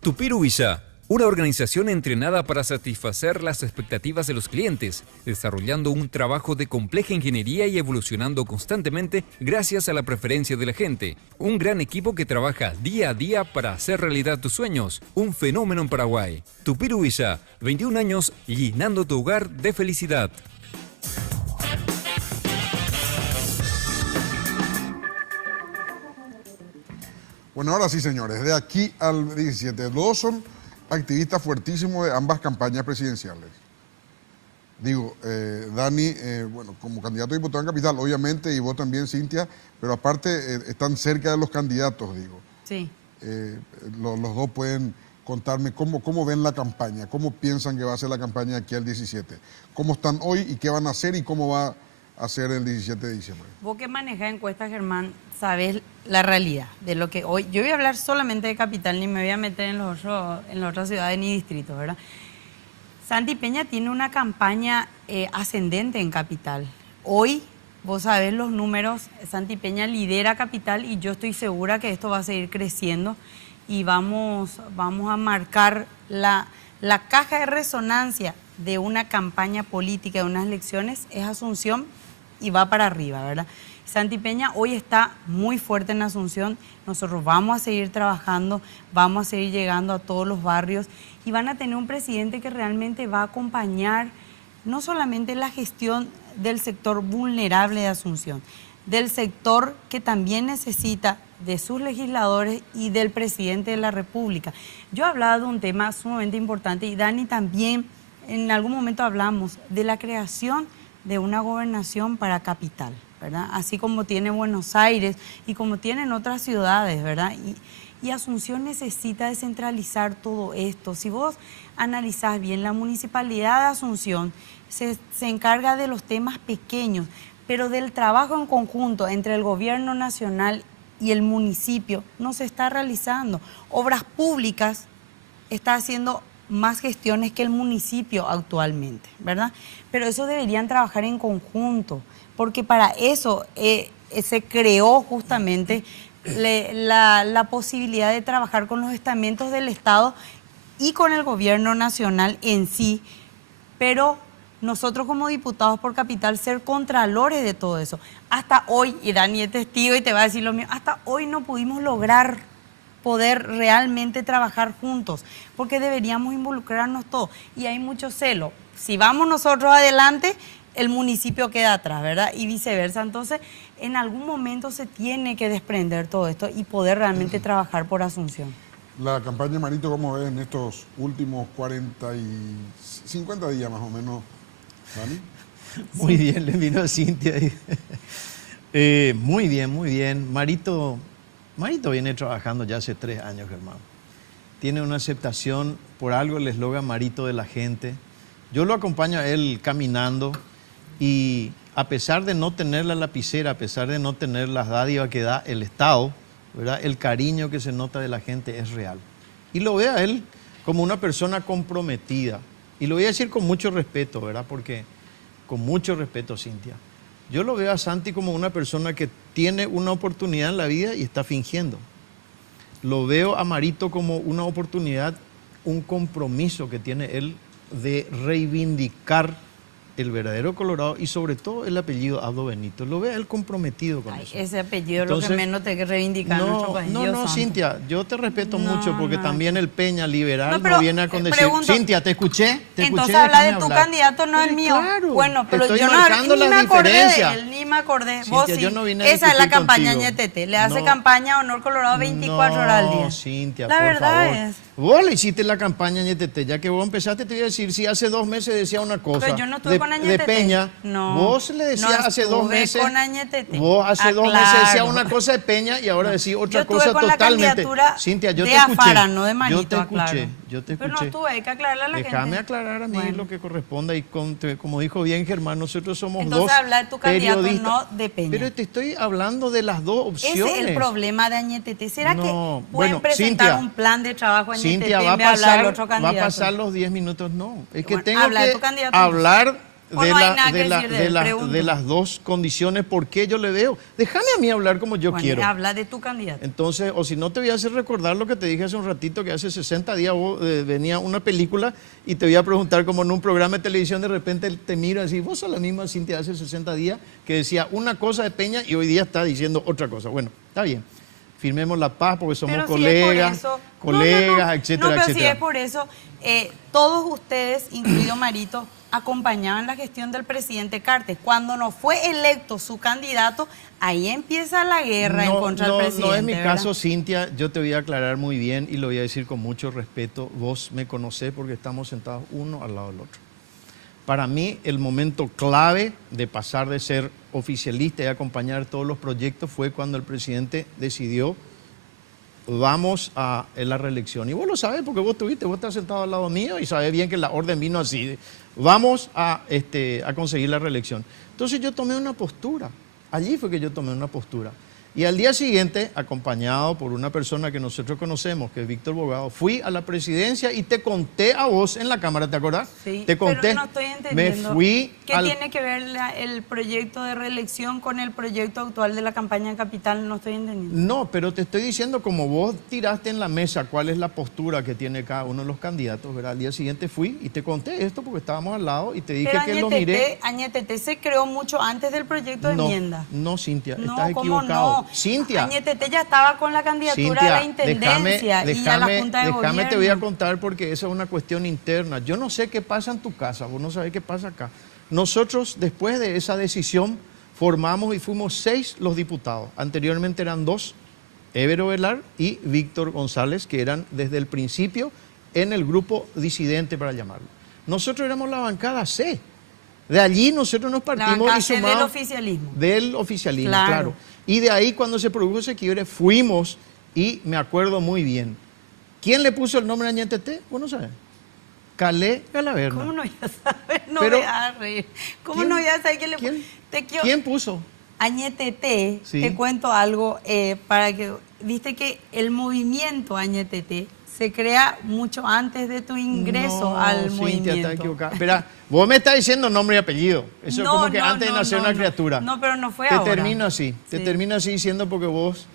Tupiru Villa, una organización entrenada para satisfacer las expectativas de los clientes, desarrollando un trabajo de compleja ingeniería y evolucionando constantemente gracias a la preferencia de la gente. Un gran equipo que trabaja día a día para hacer realidad tus sueños. Un fenómeno en Paraguay. Tupiru Villa, 21 años llenando tu hogar de felicidad. Bueno, ahora sí, señores, de aquí al 17, los dos son activistas fuertísimos de ambas campañas presidenciales. Digo, Dani, bueno, como candidato a diputado en Capital, obviamente, y vos también, Cintia, pero aparte están cerca de los candidatos, digo. Sí. Los dos pueden contarme cómo ven la campaña, cómo piensan que va a ser la campaña aquí al 17, cómo están hoy y qué van a hacer y cómo va a ser el 17 de diciembre. Vos que manejas encuestas, Germán, sabés la realidad de lo que hoy... Yo voy a hablar solamente de Capital, ni me voy a meter en las otras ciudades ni distritos, ¿verdad? Santi Peña tiene una campaña ascendente en Capital. Hoy, vos sabés los números, Santi Peña lidera Capital y yo estoy segura que esto va a seguir creciendo y vamos a marcar la caja de resonancia de una campaña política, de unas elecciones, es Asunción y va para arriba, ¿verdad? Santi Peña hoy está muy fuerte en Asunción, nosotros vamos a seguir trabajando, vamos a seguir llegando a todos los barrios y van a tener un presidente que realmente va a acompañar no solamente la gestión del sector vulnerable de Asunción, del sector que también necesita de sus legisladores y del presidente de la República. Yo hablaba de un tema sumamente importante y Dani también, en algún momento hablamos de la creación de una gobernación para Capital, ¿verdad? Así como tiene Buenos Aires y como tienen otras ciudades, ¿verdad? Y Asunción necesita descentralizar todo esto. Si vos analizás bien, la municipalidad de Asunción se encarga de los temas pequeños, pero del trabajo en conjunto entre el gobierno nacional y el municipio no se está realizando. Obras Públicas está haciendo más gestiones que el municipio actualmente, ¿verdad? Pero eso deberían trabajar en conjunto, porque para eso se creó justamente la posibilidad de trabajar con los estamentos del Estado y con el gobierno nacional en sí, pero nosotros como diputados por Capital ser contralores de todo eso. Hasta hoy, y Dani es testigo y te va a decir lo mío, hasta hoy no pudimos lograr poder realmente trabajar juntos, porque deberíamos involucrarnos todos. Y hay mucho celo. Si vamos nosotros adelante, el municipio queda atrás, ¿verdad? Y viceversa. Entonces, en algún momento se tiene que desprender todo esto y poder realmente trabajar por Asunción. La campaña, Marito, ¿cómo ves en estos últimos 50 días más o menos, Dani? Muy bien, le vino a Cintia. Muy bien, muy bien. Marito viene trabajando ya hace 3 años, Germán. Tiene una aceptación, por algo el eslogan Marito de la gente. Yo lo acompaño a él caminando y a pesar de no tener la lapicera, a pesar de no tener las dádivas que da el Estado, ¿verdad? El cariño que se nota de la gente es real. Y lo veo a él como una persona comprometida. Y lo voy a decir con mucho respeto, ¿verdad? Porque, con mucho respeto, Cintia. Yo lo veo a Santi como una persona que tiene una oportunidad en la vida y está fingiendo. Lo veo a Marito como una oportunidad, un compromiso que tiene él de reivindicar el verdadero Colorado y sobre todo el apellido Abdo Benito. Lo veo a él comprometido con eso. Ese apellido es lo que menos te que reivindicar en nuestro país. No, Cintia, yo te respeto mucho porque también el Peña liberal no viene a condecir. Pregunto, Cintia, te escuché. Entonces habla de tu candidato, no el mío. Claro, bueno, pero yo ni me acordé de él, ni me acordé. Cintia, vos sí. Yo no vine a Esa es la campaña contigo. Ñetete. Le hace campaña a Honor Colorado 24 horas al día. No, Cintia, la por verdad favor. es. Vos le hiciste la campaña a Ñetete, ya que vos empezaste, te voy a decir, si hace 2 meses decía una cosa. Pero yo no estuve con Añetete. De Peña, No, vos le decías no hace 2 estuve meses. con Añetete. Vos hace 2 meses Claro. decías una cosa de Peña y ahora decís otra Yo cosa estuve con totalmente. la candidatura Cintia, yo de te escuché. Afara, no de Manito, yo te escuché, aclaro. yo te Pero escuché. no estuve, hay que aclararle a la gente. Déjame aclarar a mí Bueno. lo que corresponda y como dijo bien Germán, nosotros somos Entonces, dos habla de tu candidato, periodistas. no de Peña. Pero te estoy hablando de las dos opciones. Ese es el problema de Añetete. ¿Será No, que pueden bueno, presentar Cintia, un plan de trabajo a Añetete Cintia, va en a vez de hablar del otro pasar, candidato? va a pasar los 10 minutos, no. Es que Bueno, tengo habla de que tu candidato. hablar ¿O de, no hay la- nada de que la- decir de de él? las- Pregunto. de las dos condiciones, por qué yo le veo. Déjame a mí hablar como yo Bueno, quiero. habla de tu candidato. Entonces, o si no, te voy a hacer recordar lo que te dije hace un ratito, que hace 60 días venía una película y te voy a preguntar, como en un programa de televisión, de repente te miro y decís, vos sos la misma Cintia hace 60 días que decía una cosa de Peña y hoy día está diciendo otra cosa. Bueno, está bien. Firmemos la paz porque somos Pero si es por colegas, eso- colegas, no, etcétera, pero si etcétera. es por eso, todos ustedes, incluido Marito, acompañaban la gestión del presidente Cartes. Cuando no fue electo su candidato, ahí empieza la guerra en contra del presidente. No es mi ¿verdad? caso, Cintia. Yo te voy a aclarar muy bien y lo voy a decir con mucho respeto. Vos me conocés porque estamos sentados uno al lado del otro. Para mí, el momento clave de pasar de ser oficialista y acompañar todos los proyectos fue cuando el presidente decidió vamos a la reelección. Y vos lo sabés porque vos estás sentado al lado mío y sabés bien que la orden vino así. Vamos a conseguir la reelección. Entonces yo tomé una postura. Allí fue que yo tomé una postura. Y al día siguiente, acompañado por una persona que nosotros conocemos, que es Víctor Bogado, fui a la presidencia y te conté a vos en la Cámara, ¿te acordás? Sí, te conté. pero no estoy entendiendo. Me fui ¿Qué tiene que ver el proyecto de reelección con el proyecto actual de la campaña en Capital? No estoy entendiendo. No, pero te estoy diciendo, como vos tiraste en la mesa cuál es la postura que tiene cada uno de los candidatos, ¿verdad? Al día siguiente fui y te conté esto porque estábamos al lado y te dije Pero que lo miré. Añetete se creó mucho antes del proyecto de enmienda. No, Cintia, No, estás ¿cómo equivocado. no? Cintia, Añetete ya estaba con la candidatura a la intendencia y a la Junta de déjame, Gobierno. te voy a contar porque esa es una cuestión interna. Yo no sé qué pasa en tu casa, vos no sabés qué pasa acá. Nosotros, después de esa decisión, formamos y fuimos 6 los diputados. Anteriormente eran 2, Évero Velar y Víctor González, que eran desde el principio en el grupo disidente, para llamarlo. Nosotros éramos la bancada C. De allí nosotros nos La partimos bancada y C sumamos... del oficialismo. Del oficialismo, Claro. claro. Y de ahí, cuando se produjo ese quiebre, fuimos, y me acuerdo muy bien. ¿Quién le puso el nombre a Ñetete? Vos no sabés. Calé Galaverna. ¿Cómo no iba a saber? No Pero, me hagas reír. ¿Cómo ¿quién- no iba a saber quién le quién- puso? ¿Quién puso? Añetete, Sí. te cuento algo para que... Viste que el movimiento Añetete se crea mucho antes de tu ingreso No, al Cintia, movimiento. está equivocada. Espera, vos me estás diciendo nombre y apellido. Eso es No, como que no, antes no, de nacer no, una no. criatura. No, pero no fue te ahora. termino así. Te Sí. termino así diciendo porque vos,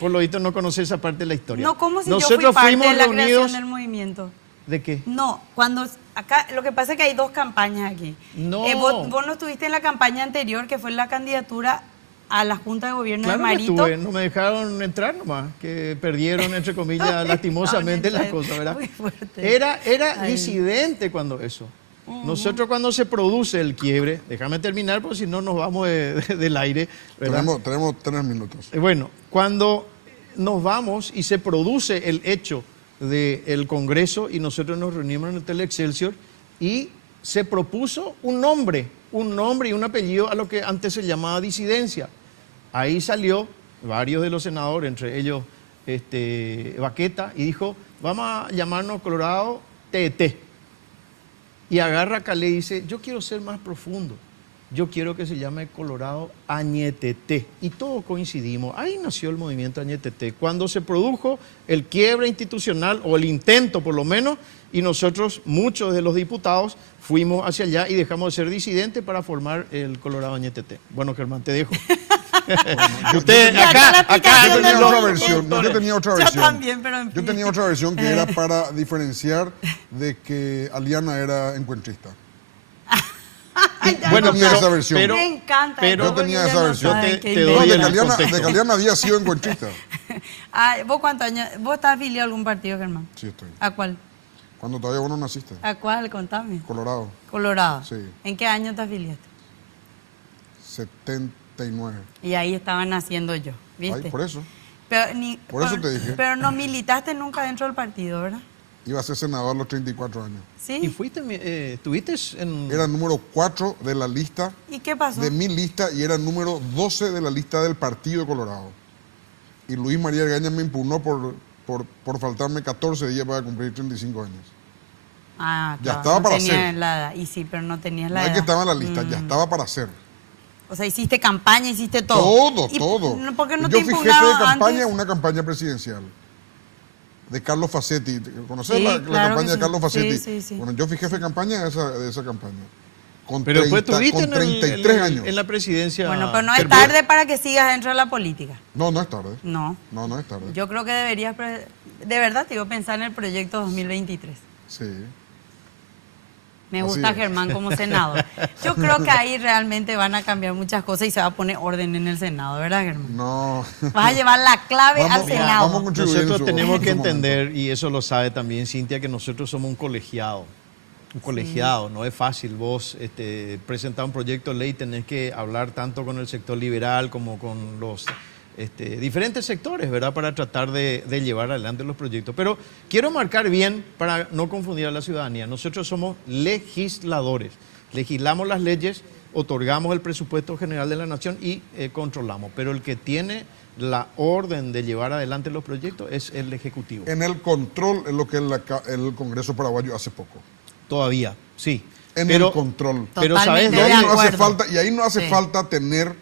por lo visto, no conoces esa parte de la historia. No, como si Nosotros yo fui parte fuimos de la reunidos... creación del movimiento. ¿De qué? No, cuando acá lo que pasa es que hay 2 campañas aquí. No. Vos no estuviste en la campaña anterior, que fue la candidatura a la Junta de Gobierno Claro de que Marito. estuve, no me dejaron entrar nomás, que perdieron, entre comillas, lastimosamente las cosas, ¿verdad? Muy fuerte. Era Ay. disidente cuando eso. Nosotros, cuando se produce el quiebre, déjame terminar porque si no nos vamos del aire, ¿verdad? Tenemos 3 minutos. Bueno, cuando nos vamos y se produce el hecho del Congreso y nosotros nos reunimos en el Hotel Excelsior y se propuso un nombre y un apellido a lo que antes se llamaba disidencia. Ahí salió varios de los senadores, entre ellos Baqueta, y dijo, vamos a llamarnos Colorado TET. Y agarra Calé y dice, yo quiero ser más profundo. Yo quiero que se llame Colorado Añetete. Y todos coincidimos. Ahí nació el movimiento Añetete. Cuando se produjo el quiebre institucional, o el intento por lo menos, y nosotros, muchos de los diputados, fuimos hacia allá y dejamos de ser disidentes para formar el Colorado Añetete. Bueno, Germán, te dejo. Usted, Ya está la acá, explicación Yo tenía del otra movimiento. versión. No, yo tenía otra Yo versión. también, pero en Yo fin. tenía otra versión que era para diferenciar de que Aliana era encuentrista. Ay, ya Bueno, no tenía sé. esa versión. pero- Me encanta. pero- Yo tenía esa versión. Yo Ay, qué te No, doy de el que contexto. Aliana había sido encuentrista. Ay, ¿vos cuántos años? ¿Vos estás afiliado a algún partido, Germán? Sí, estoy. ¿A cuál? Cuando todavía vos no naciste. ¿A cuál? Contame. Colorado, Colorado. Sí. ¿En qué año te afiliaste? 79. Y ahí estaba naciendo yo, ¿viste? Ay, por eso. Pero Por eso te dije. Pero no militaste nunca dentro del partido, ¿verdad? Iba a ser senador a los 34 años. ¿Y Sí. fuiste, estuviste en... Era número 4 de la lista, ¿Y qué pasó? de mi lista, y era número 12 de la lista del Partido Colorado. Y Luis María Argaña me impugnó por faltarme 14 días para cumplir 35 años. Ah, Ya claro, estaba no para tenías hacer. la edad. Y sí, pero no tenías No la es edad. que estaba en la lista, ya estaba para hacer. O sea, hiciste campaña, hiciste todo. Todo. ¿Por qué no Yo te fui jefe de impugnaron campaña antes? en una campaña presidencial de Carlos Facetti. ¿Conocés Sí, la claro campaña que de sí. Carlos Facetti? Sí. Bueno, yo fui jefe de campaña de esa campaña. Con Pero después 30, tuviste con 33 años. en la presidencia... Bueno, pero no es Pero- tarde para que sigas dentro de la política. No, no es tarde. No. No es tarde. Yo creo que deberías, de verdad, te digo, pensar en el proyecto 2023. Sí. Me Así gusta es. Germán como senador. Yo creo que ahí realmente van a cambiar muchas cosas y se va a poner orden en el Senado, ¿verdad, Germán? No. Vas a llevar la clave al Vamos Senado. a contribuir en Nosotros su- tenemos en que su momento. entender, y eso lo sabe también Cintia, que nosotros somos un colegiado. Un colegiado, no es fácil. Vos presentar un proyecto de ley, tenés que hablar tanto con el sector liberal como con los diferentes sectores, ¿verdad? Para tratar de llevar adelante los proyectos. Pero quiero marcar bien para no confundir a la ciudadanía. Nosotros somos legisladores. Legislamos las leyes, otorgamos el presupuesto general de la nación y controlamos. Pero el que tiene la orden de llevar adelante los proyectos es el Ejecutivo. En el control es lo que el Congreso paraguayo hace poco. Todavía, sí. En Pero- el control. Pero Totalmente ¿sabes Y de ahí dónde? no hace acuerdo. falta, y ahí no hace Sí. falta tener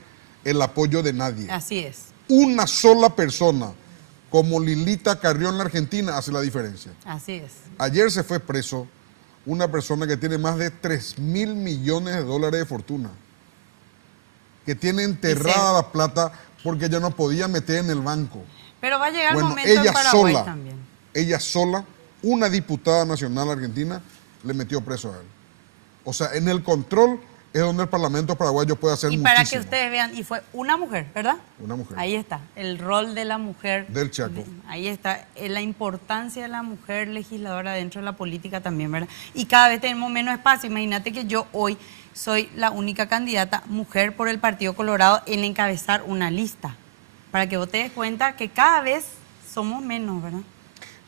el apoyo de nadie. Así es, Una sola persona, como Lilita Carrión en la Argentina, hace la diferencia. así es. Ayer se fue preso una persona que tiene más de 3.000 millones de dólares de fortuna, que tiene enterrada la plata porque ya no podía meter en el banco. Pero va a llegar el Bueno, momento en ella Paraguay sola, también. ella sola, una diputada nacional argentina, le metió preso a él. O sea, en el control es donde el Parlamento paraguayo puede hacer Y muchísimo. para que ustedes vean, y fue una mujer, ¿verdad? Una mujer. Ahí está, el rol de la mujer. Del Chaco. Ahí está, la importancia de la mujer legisladora dentro de la política también, ¿verdad? Y cada vez tenemos menos espacio. Imagínate que yo hoy soy la única candidata mujer por el Partido Colorado en encabezar una lista. Para que vos te des cuenta que cada vez somos menos, ¿verdad?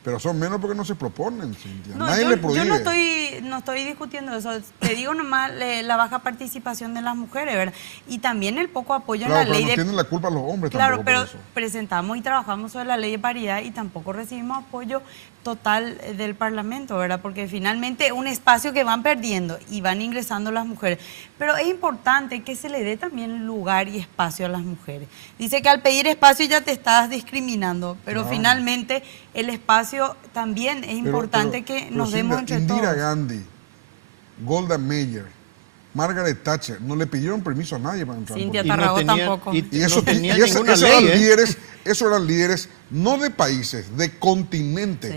Pero son menos porque no se proponen, Cintia. No, Nadie yo, le prohíbe. yo no estoy discutiendo eso. Te digo nomás la baja participación de las mujeres, ¿verdad? Y también el poco apoyo Claro, en la pero ley no de... tienen la culpa los hombres Claro, tampoco pero por eso. presentamos y trabajamos sobre la ley de paridad y tampoco recibimos apoyo total del Parlamento, ¿verdad? Porque finalmente es un espacio que van perdiendo y van ingresando las mujeres. Pero es importante que se le dé también lugar y espacio a las mujeres. Dice que al pedir espacio ya te estás discriminando, pero No. finalmente el espacio también es importante que nos demos entre Indira todos. Gandhi, Golda Meir, Margaret Thatcher, no le pidieron permiso a nadie para entrar en Cintia política. Tarragó tenía- tampoco. y- Y eso, no tenía y ninguna esos ley, eran ¿eh? líderes, esos eran líderes no de países, de continente.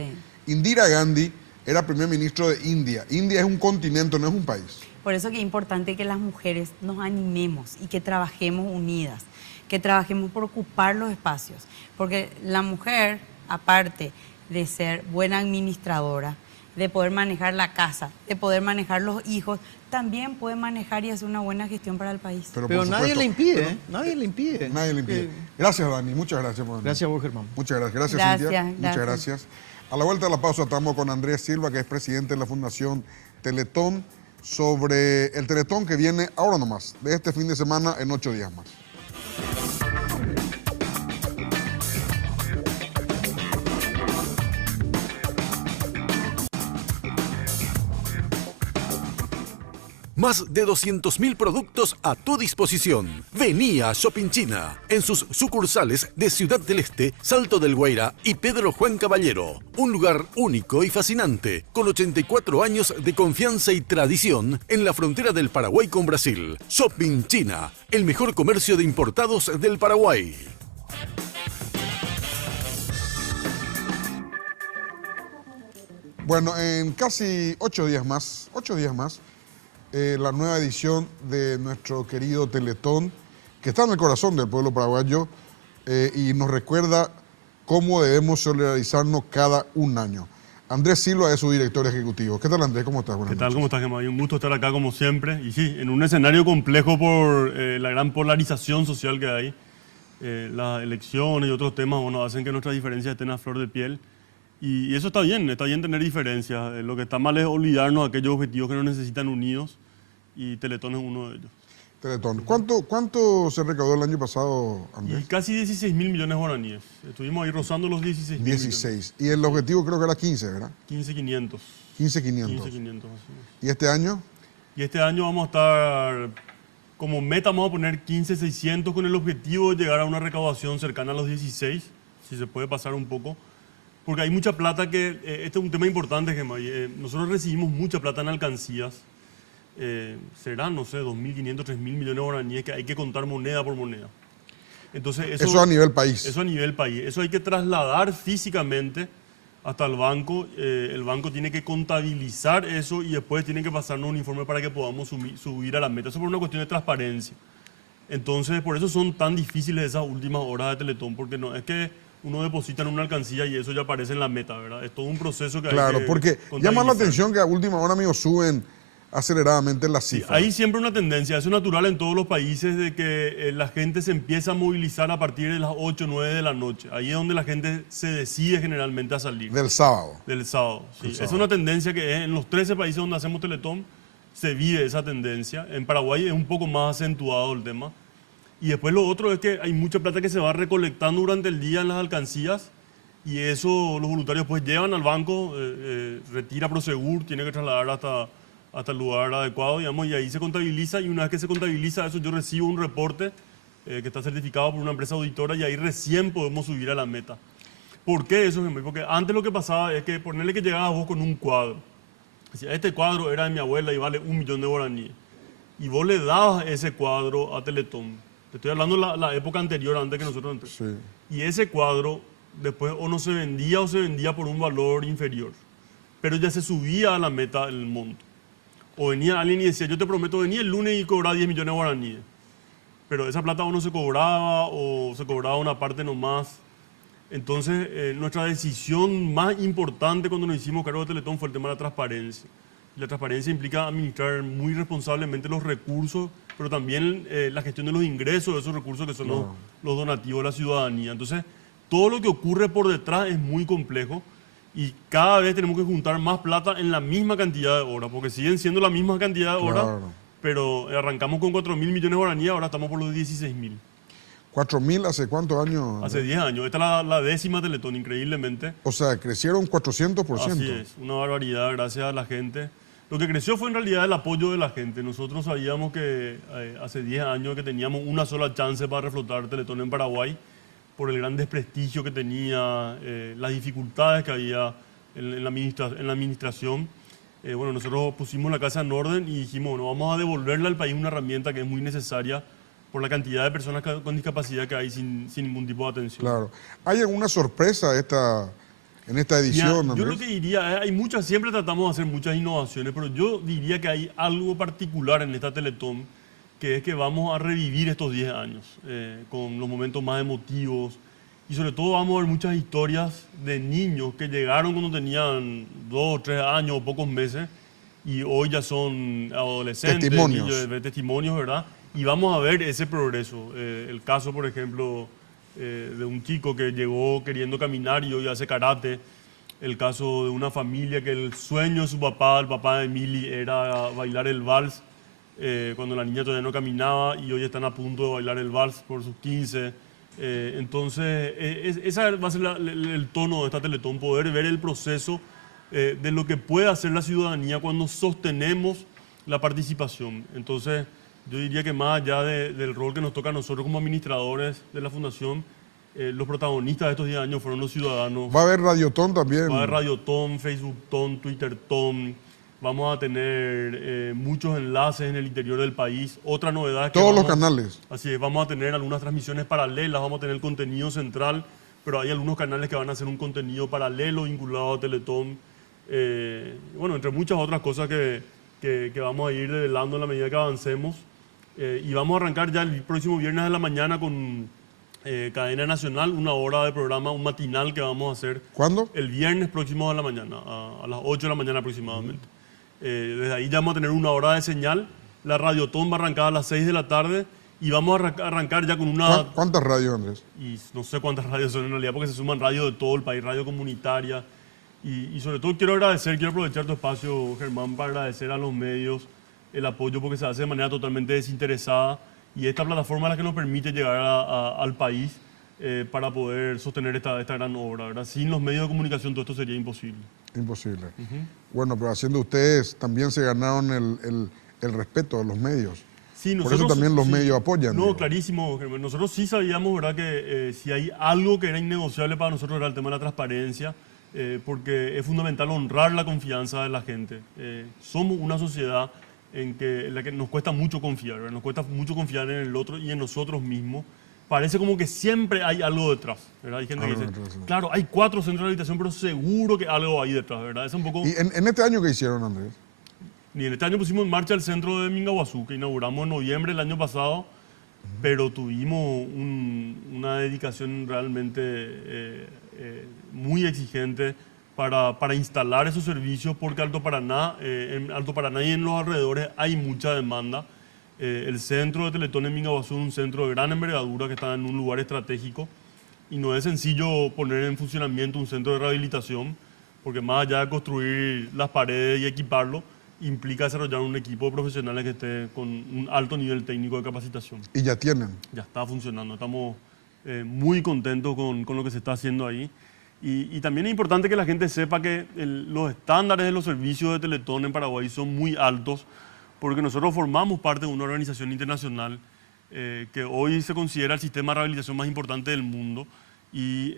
Sí. Indira Gandhi era primer ministro de India. India es un continente, no es un país. Por eso que es importante que las mujeres nos animemos y que trabajemos unidas, que trabajemos por ocupar los espacios. Porque la mujer, aparte de ser buena administradora, de poder manejar la casa, de poder manejar los hijos, también puede manejar y hacer una buena gestión para el país. Pero por nadie supuesto, le impide, ¿eh? Nadie le impide. Nadie le impide. Gracias, Dani. Muchas gracias por venir. Gracias a vos, Germán. Muchas gracias. Gracias, Gracias, Cintia. Muchas gracias. gracias. A la vuelta de la pausa estamos con Andrés Silva, que es presidente de la Fundación Teletón, sobre el Teletón que viene ahora nomás, de este fin de semana en 8 días más. Más de 200.000 productos a tu disposición. Vení a Shopping China en sus sucursales de Ciudad del Este, Salto del Guaira y Pedro Juan Caballero. Un lugar único y fascinante, con 84 años de confianza y tradición en la frontera del Paraguay con Brasil. Shopping China, el mejor comercio de importados del Paraguay. Bueno, en casi 8 días más, la nueva edición de nuestro querido Teletón, que está en el corazón del pueblo paraguayo y nos recuerda cómo debemos solidarizarnos cada un año. Andrés Silva es su director ejecutivo. ¿Qué tal, Andrés? ¿Cómo estás? Buenas ¿Qué tal? noches. ¿Cómo estás, Gemma? Un gusto estar acá como siempre. Y sí, en un escenario complejo por la gran polarización social que hay. Las elecciones y otros temas, bueno, hacen que nuestras diferencias estén a flor de piel. Y eso está bien tener diferencias. Lo que está mal es olvidarnos de aquellos objetivos que nos necesitan unidos y Teletón es uno de ellos. Teletón. ¿Cuánto se recaudó el año pasado, Y Andrés? casi 16.000 millones de guaraníes. Estuvimos ahí rozando los 16.000 millones. 16. Y el objetivo creo que era 15, ¿verdad? 15.500. 15.500. 15.500, así es. ¿Y este año? Y este año vamos a estar, como meta vamos a poner 15.600 con el objetivo de llegar a una recaudación cercana a los 16, si se puede pasar un poco. Porque hay mucha plata que, este es un tema importante, Gemma, nosotros recibimos mucha plata en alcancías, serán, no sé, 2.500, 3.000 millones de guaraníes que hay que contar moneda por moneda. Entonces, Eso a nivel país. Eso a nivel país. Eso hay que trasladar físicamente hasta el banco tiene que contabilizar eso y después tiene que pasarnos un informe para que podamos subir a la meta. Eso por una cuestión de transparencia. Entonces, por eso son tan difíciles esas últimas horas de Teletón, porque no es que uno deposita en una alcancía y eso ya aparece en la meta, ¿verdad? Es todo un proceso que hay que Claro, porque llama la contabilizar. atención que a última hora, amigos, suben aceleradamente las Sí, cifras. hay siempre una tendencia, eso es natural en todos los países, de que la gente se empieza a movilizar a partir de las 8 o 9 de la noche. Ahí es donde la gente se decide generalmente a salir. Del sábado. Del sábado. Sí. El sábado. Es una tendencia que en los 13 países donde hacemos Teletón se vive esa tendencia. En Paraguay es un poco más acentuado el tema. Y después lo otro es que hay mucha plata que se va recolectando durante el día en las alcancías y eso los voluntarios pues llevan al banco, retira Prosegur, tiene que trasladar hasta el lugar adecuado, digamos, y ahí se contabiliza y una vez que se contabiliza eso yo recibo un reporte que está certificado por una empresa auditora y ahí recién podemos subir a la meta. ¿Por qué eso? Porque antes lo que pasaba es que ponerle que llegabas vos con un cuadro. Decía, este cuadro era de mi abuela y vale 1 millón de guaraníes. Y vos le dabas ese cuadro a Teletón. Te estoy hablando de la época anterior, antes que nosotros entremos. Sí. Y ese cuadro después o no se vendía o se vendía por un valor inferior. Pero ya se subía a la meta el monto. O venía alguien y decía, yo te prometo venir el lunes y cobrar 10 millones de guaraníes. Pero esa plata o no se cobraba o se cobraba una parte nomás. Entonces, nuestra decisión más importante cuando nos hicimos cargo de Teletón fue el tema de la transparencia. La transparencia implica administrar muy responsablemente los recursos, pero también la gestión de los ingresos de esos recursos que son los donativos de la ciudadanía. Entonces, todo lo que ocurre por detrás es muy complejo y cada vez tenemos que juntar más plata en la misma cantidad de horas, porque siguen siendo la misma cantidad de horas, Claro. pero arrancamos con 4.000 millones de guaraníes, ahora estamos por los 16.000. 4.000 hace cuántos años. Hace 10 años. Esta es la 10ª Teletón, increíblemente. O sea, crecieron 400%. Así es, una barbaridad, gracias a la gente. Lo que creció fue en realidad el apoyo de la gente. Nosotros sabíamos que hace 10 años que teníamos una sola chance para reflotar Teletón en Paraguay por el gran desprestigio que tenía, las dificultades que había en la administración. Bueno, nosotros pusimos la casa en orden y dijimos, bueno, vamos a devolverle al país una herramienta que es muy necesaria por la cantidad de personas con discapacidad que hay sin ningún tipo de atención. Claro. ¿Hay alguna sorpresa en esta edición, Mira, yo lo Andrés? que diría, hay muchas, siempre tratamos de hacer muchas innovaciones, pero yo diría que hay algo particular en esta Teletón, que es que vamos a revivir estos 10 años, con los momentos más emotivos, y sobre todo vamos a ver muchas historias de niños que llegaron cuando tenían 2 o 3 años o pocos meses, y hoy ya son adolescentes, Testimonios. niños, testimonios, ¿verdad? Y vamos a ver ese progreso. El caso, por ejemplo, de un chico que llegó queriendo caminar y hoy hace karate. El caso de una familia que el sueño de su papá, el papá de Emily, era bailar el vals cuando la niña todavía no caminaba y hoy están a punto de bailar el vals por sus 15. Entonces, esa va a ser el tono de esta Teletón, poder ver el proceso de lo que puede hacer la ciudadanía cuando sostenemos la participación. Entonces, yo diría que más allá del rol que nos toca a nosotros como administradores de la Fundación, los protagonistas de estos 10 años fueron los ciudadanos. Va a haber Radiotón también. Va a haber Radiotón, FacebookTón, TwitterTón. Vamos a tener muchos enlaces en el interior del país. Otra novedad es que Todos los canales. Así es, vamos a tener algunas transmisiones paralelas, vamos a tener contenido central, pero hay algunos canales que van a hacer un contenido paralelo vinculado a Teletón. Bueno, entre muchas otras cosas que vamos a ir develando en la medida que avancemos. Y vamos a arrancar ya el próximo viernes de la mañana con Cadena Nacional, 1 hora de programa, un matinal que vamos a hacer. ¿Cuándo? El viernes próximo de la mañana, a las 8 de la mañana aproximadamente. Desde ahí ya vamos a tener 1 hora de señal. La Radiotón va a arrancar a las 6 de la tarde y vamos a arrancar ya con una... ¿Cuántas radios, Andrés? Y no sé cuántas radios son en realidad porque se suman radios de todo el país, radio comunitaria. Y sobre todo quiero aprovechar tu espacio, Germán, para agradecer a los medios el apoyo porque se hace de manera totalmente desinteresada y esta plataforma es la que nos permite llegar al país para poder sostener esta gran obra, ¿verdad? Sin los medios de comunicación todo esto sería imposible. Imposible. Bueno, pero haciendo ustedes también se ganaron el respeto de los medios. Sí, por eso también los medios apoyan. No, digo. clarísimo, Germán. Nosotros sí sabíamos, ¿verdad?, que si hay algo que era innegociable para nosotros era el tema de la transparencia, porque es fundamental honrar la confianza de la gente. Somos una sociedad en la que nos cuesta mucho confiar, ¿verdad? Nos cuesta mucho confiar en el otro y en nosotros mismos. Parece como que siempre hay algo detrás, ¿verdad? Hay gente que dice, claro, hay 4 centros de rehabilitación, pero seguro que algo hay detrás, ¿verdad? Es un poco... ¿Y en este año qué hicieron, Andrés? Y en este año pusimos en marcha el centro de Mingaguazú, que inauguramos en noviembre del año pasado, pero tuvimos una dedicación realmente muy exigente para instalar esos servicios, porque en Alto Paraná y en los alrededores hay mucha demanda. El centro de Teletón en Mingaguazú es un centro de gran envergadura que está en un lugar estratégico y no es sencillo poner en funcionamiento un centro de rehabilitación, porque más allá de construir las paredes y equiparlo, implica desarrollar un equipo de profesionales que esté con un alto nivel técnico de capacitación. ¿Y ya tienen? Ya está funcionando, estamos muy contentos con lo que se está haciendo ahí. Y también es importante que la gente sepa que los estándares de los servicios de Teletón en Paraguay son muy altos, porque nosotros formamos parte de una organización internacional que hoy se considera el sistema de rehabilitación más importante del mundo, y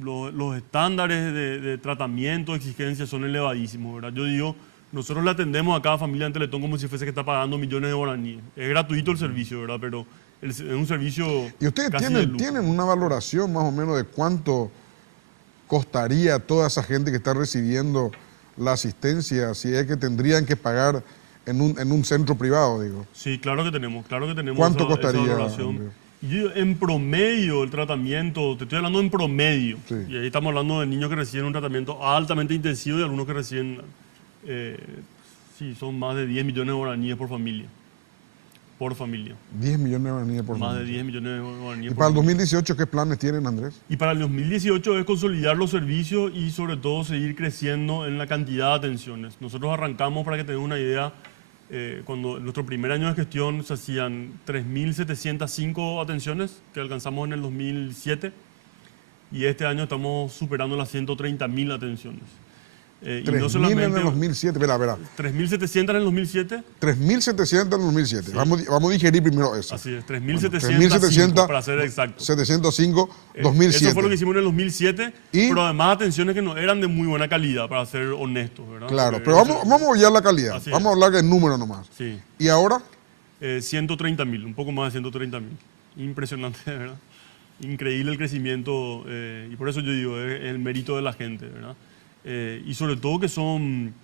los estándares de tratamiento, de exigencia son elevadísimos, ¿verdad? Yo digo, nosotros le atendemos a cada familia en Teletón como si fuese que está pagando millones de guaraníes. Es gratuito el servicio, ¿verdad? Pero es un servicio. ¿Y ustedes casi de lujo. tienen una valoración más o menos de cuánto costaría a toda esa gente que está recibiendo la asistencia, si es que tendrían que pagar en un centro privado, digo? Sí, claro que tenemos. ¿Cuánto costaría, esa valoración. Andrés? Y yo digo, en promedio el tratamiento, te estoy hablando en promedio, Sí. y ahí estamos hablando de niños que reciben un tratamiento altamente intensivo y algunos que reciben, son más de 10 millones de guaraníes por familia. 10 millones de guaraníes por Más familia. de 10 millones de guaraníes ¿Y por para el familia. 2018 qué planes tienen, Andrés? Y para el 2018 es consolidar los servicios y sobre todo seguir creciendo en la cantidad de atenciones. Nosotros arrancamos, para que tengan una idea, cuando en nuestro primer año de gestión se hacían 3.705 atenciones que alcanzamos en el 2007 y este año estamos superando las 130.000 atenciones. Y no 3.000 solamente en el 2007, verá. 3.700 en el 2007. 3.700 en el 2007. Sí. Vamos a digerir primero eso. Así es, 3.700 para ser exacto. 705, 2007. Eso fue lo que hicimos en el 2007, ¿Y? pero además atenciones que no eran de muy buena calidad, para ser honestos, ¿verdad? Claro, Porque pero vamos a obviar la calidad. Así Vamos a hablar del número nomás. Sí, ¿Y ahora? 130.000, un poco más de 130.000. Impresionante, ¿verdad? Increíble el crecimiento, y por eso yo digo, es el mérito de la gente, ¿verdad? Y sobre todo que son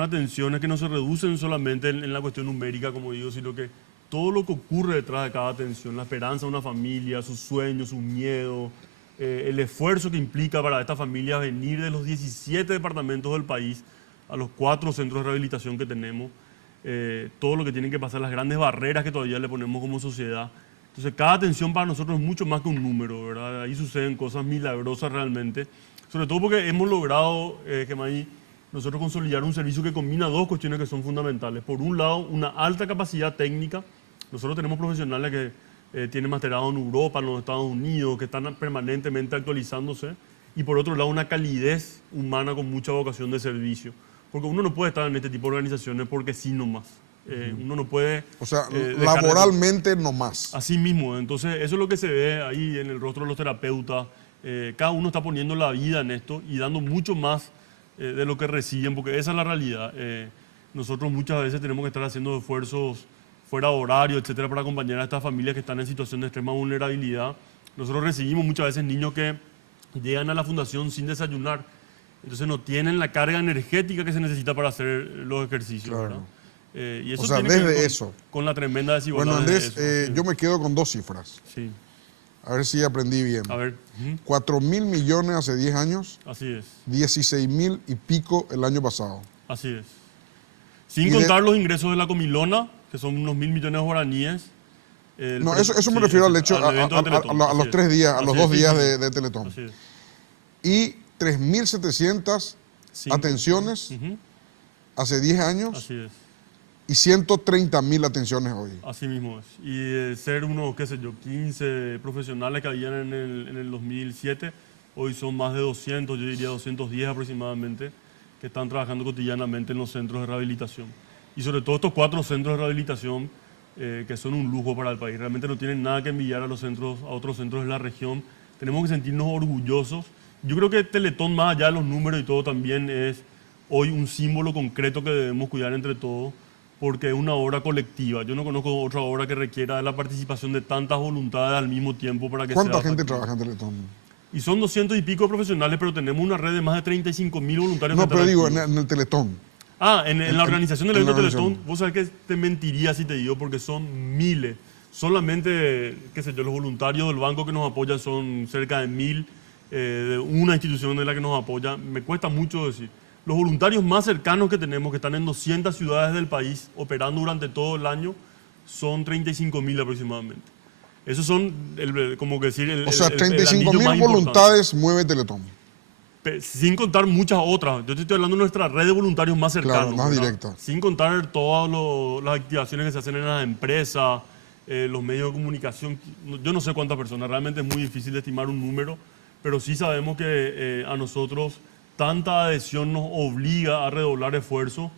atenciones que no se reducen solamente en la cuestión numérica, como digo, sino que todo lo que ocurre detrás de cada atención, la esperanza de una familia, sus sueños, sus miedos, el esfuerzo que implica para esta familia venir de los 17 departamentos del país a los 4 centros de rehabilitación que tenemos, todo lo que tienen que pasar, las grandes barreras que todavía le ponemos como sociedad. Entonces, cada atención para nosotros es mucho más que un número, ¿verdad? Ahí suceden cosas milagrosas realmente, sobre todo porque hemos logrado, nosotros consolidar un servicio que combina 2 cuestiones que son fundamentales. Por un lado, una alta capacidad técnica. Nosotros tenemos profesionales que tienen masterado en Europa, en los Estados Unidos, que están permanentemente actualizándose. Y por otro lado, una calidez humana con mucha vocación de servicio. Porque uno no puede estar en este tipo de organizaciones porque sí nomás. Uno no puede... O sea, dejar laboralmente no más. Así mismo. Entonces, eso es lo que se ve ahí en el rostro de los terapeutas. Cada uno está poniendo la vida en esto y dando mucho más de lo que reciben, porque esa es la realidad. Nosotros muchas veces tenemos que estar haciendo esfuerzos fuera de horario, etcétera, para acompañar a estas familias que están en situación de extrema vulnerabilidad. Nosotros recibimos muchas veces niños que llegan a la fundación sin desayunar, entonces no tienen la carga energética que se necesita para hacer los ejercicios. Claro. ¿Verdad? Y eso O sea, tiene que ver desde con, eso. con la tremenda desigualdad. Bueno, Andrés, de eso. yo me quedo con 2 cifras. Sí, A ver si aprendí bien. a ver. 4.000 millones hace 10 años, Así es. 16.000 y pico el año pasado. Así es. Sin Y contar los ingresos de la comilona, que son unos 1.000 millones de guaraníes. No, eso me refiero al hecho, al evento de Teletón, a los así es. 3 días, a los Así 2 es, días sí, sí. de Teletón. Así es. Y 3.700 Cinco. atenciones Ujú, hace 10 años así es. y 130.000 atenciones hoy. Así mismo es. Y ser unos, qué sé yo, 15 profesionales que habían en el 2007, hoy son más de 200, yo diría 210 aproximadamente, que están trabajando cotidianamente en los centros de rehabilitación. Y sobre todo estos 4 centros de rehabilitación, que son un lujo para el país. Realmente no tienen nada que envidiar a otros centros de la región. Tenemos que sentirnos orgullosos. Yo creo que Teletón, más allá de los números y todo, también es hoy un símbolo concreto que debemos cuidar entre todos, porque es una obra colectiva. Yo no conozco otra obra que requiera de la participación de tantas voluntades al mismo tiempo para que sea ¿Cuánta gente factible. trabaja en Teletón? Y son 200 y pico profesionales, pero tenemos una red de más de 35.000 voluntarios. No, que pero están digo, activos. en el Teletón. En la organización del en la evento Teletón, organización. vos sabés que te mentiría si te digo, porque son miles. Solamente, qué sé yo, los voluntarios del banco que nos apoyan son cerca de 1.000, de una institución de la que nos apoya. Me cuesta mucho decir. Los voluntarios más cercanos que tenemos, que están en 200 ciudades del país, operando durante todo el año, son 35.000 aproximadamente. Esos son, como que decir, O sea, el anillo 35.000 más importante. voluntades mueve Teletón. Sin contar muchas otras. Yo te estoy hablando de nuestra red de voluntarios más cercanos. Claro, más ¿verdad? directa. Sin contar todas las activaciones que se hacen en las empresas, los medios de comunicación. Yo no sé cuántas personas, realmente es muy difícil de estimar un número, pero sí sabemos que a nosotros tanta adhesión nos obliga a redoblar esfuerzos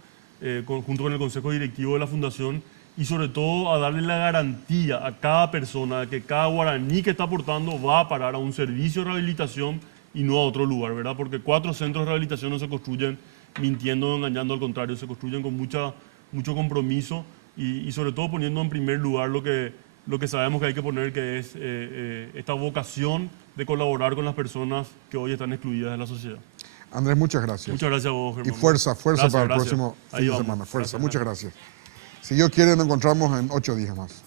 junto con el Consejo Directivo de la Fundación y sobre todo a darle la garantía a cada persona de que cada guaraní que está aportando va a parar a un servicio de rehabilitación y no a otro lugar, ¿verdad? Porque 4 centros de rehabilitación no se construyen mintiendo o engañando, al contrario, se construyen con mucho compromiso y sobre todo poniendo en primer lugar lo que sabemos que hay que poner, que es esta vocación de colaborar con las personas que hoy están excluidas de la sociedad. Andrés, muchas gracias. Muchas gracias a vos, Y Germán. fuerza Gracias, para el gracias. próximo Ahí fin de vamos. semana. Fuerza, Gracias, muchas gracias. Si Dios quiere, nos encontramos en 8 días más.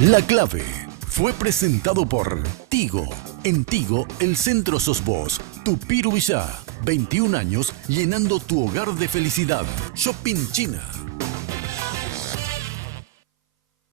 La clave fue presentado por Tigo. En Tigo, el centro sos vos. Tupiru Villá, 21 años llenando tu hogar de felicidad. Shopping China.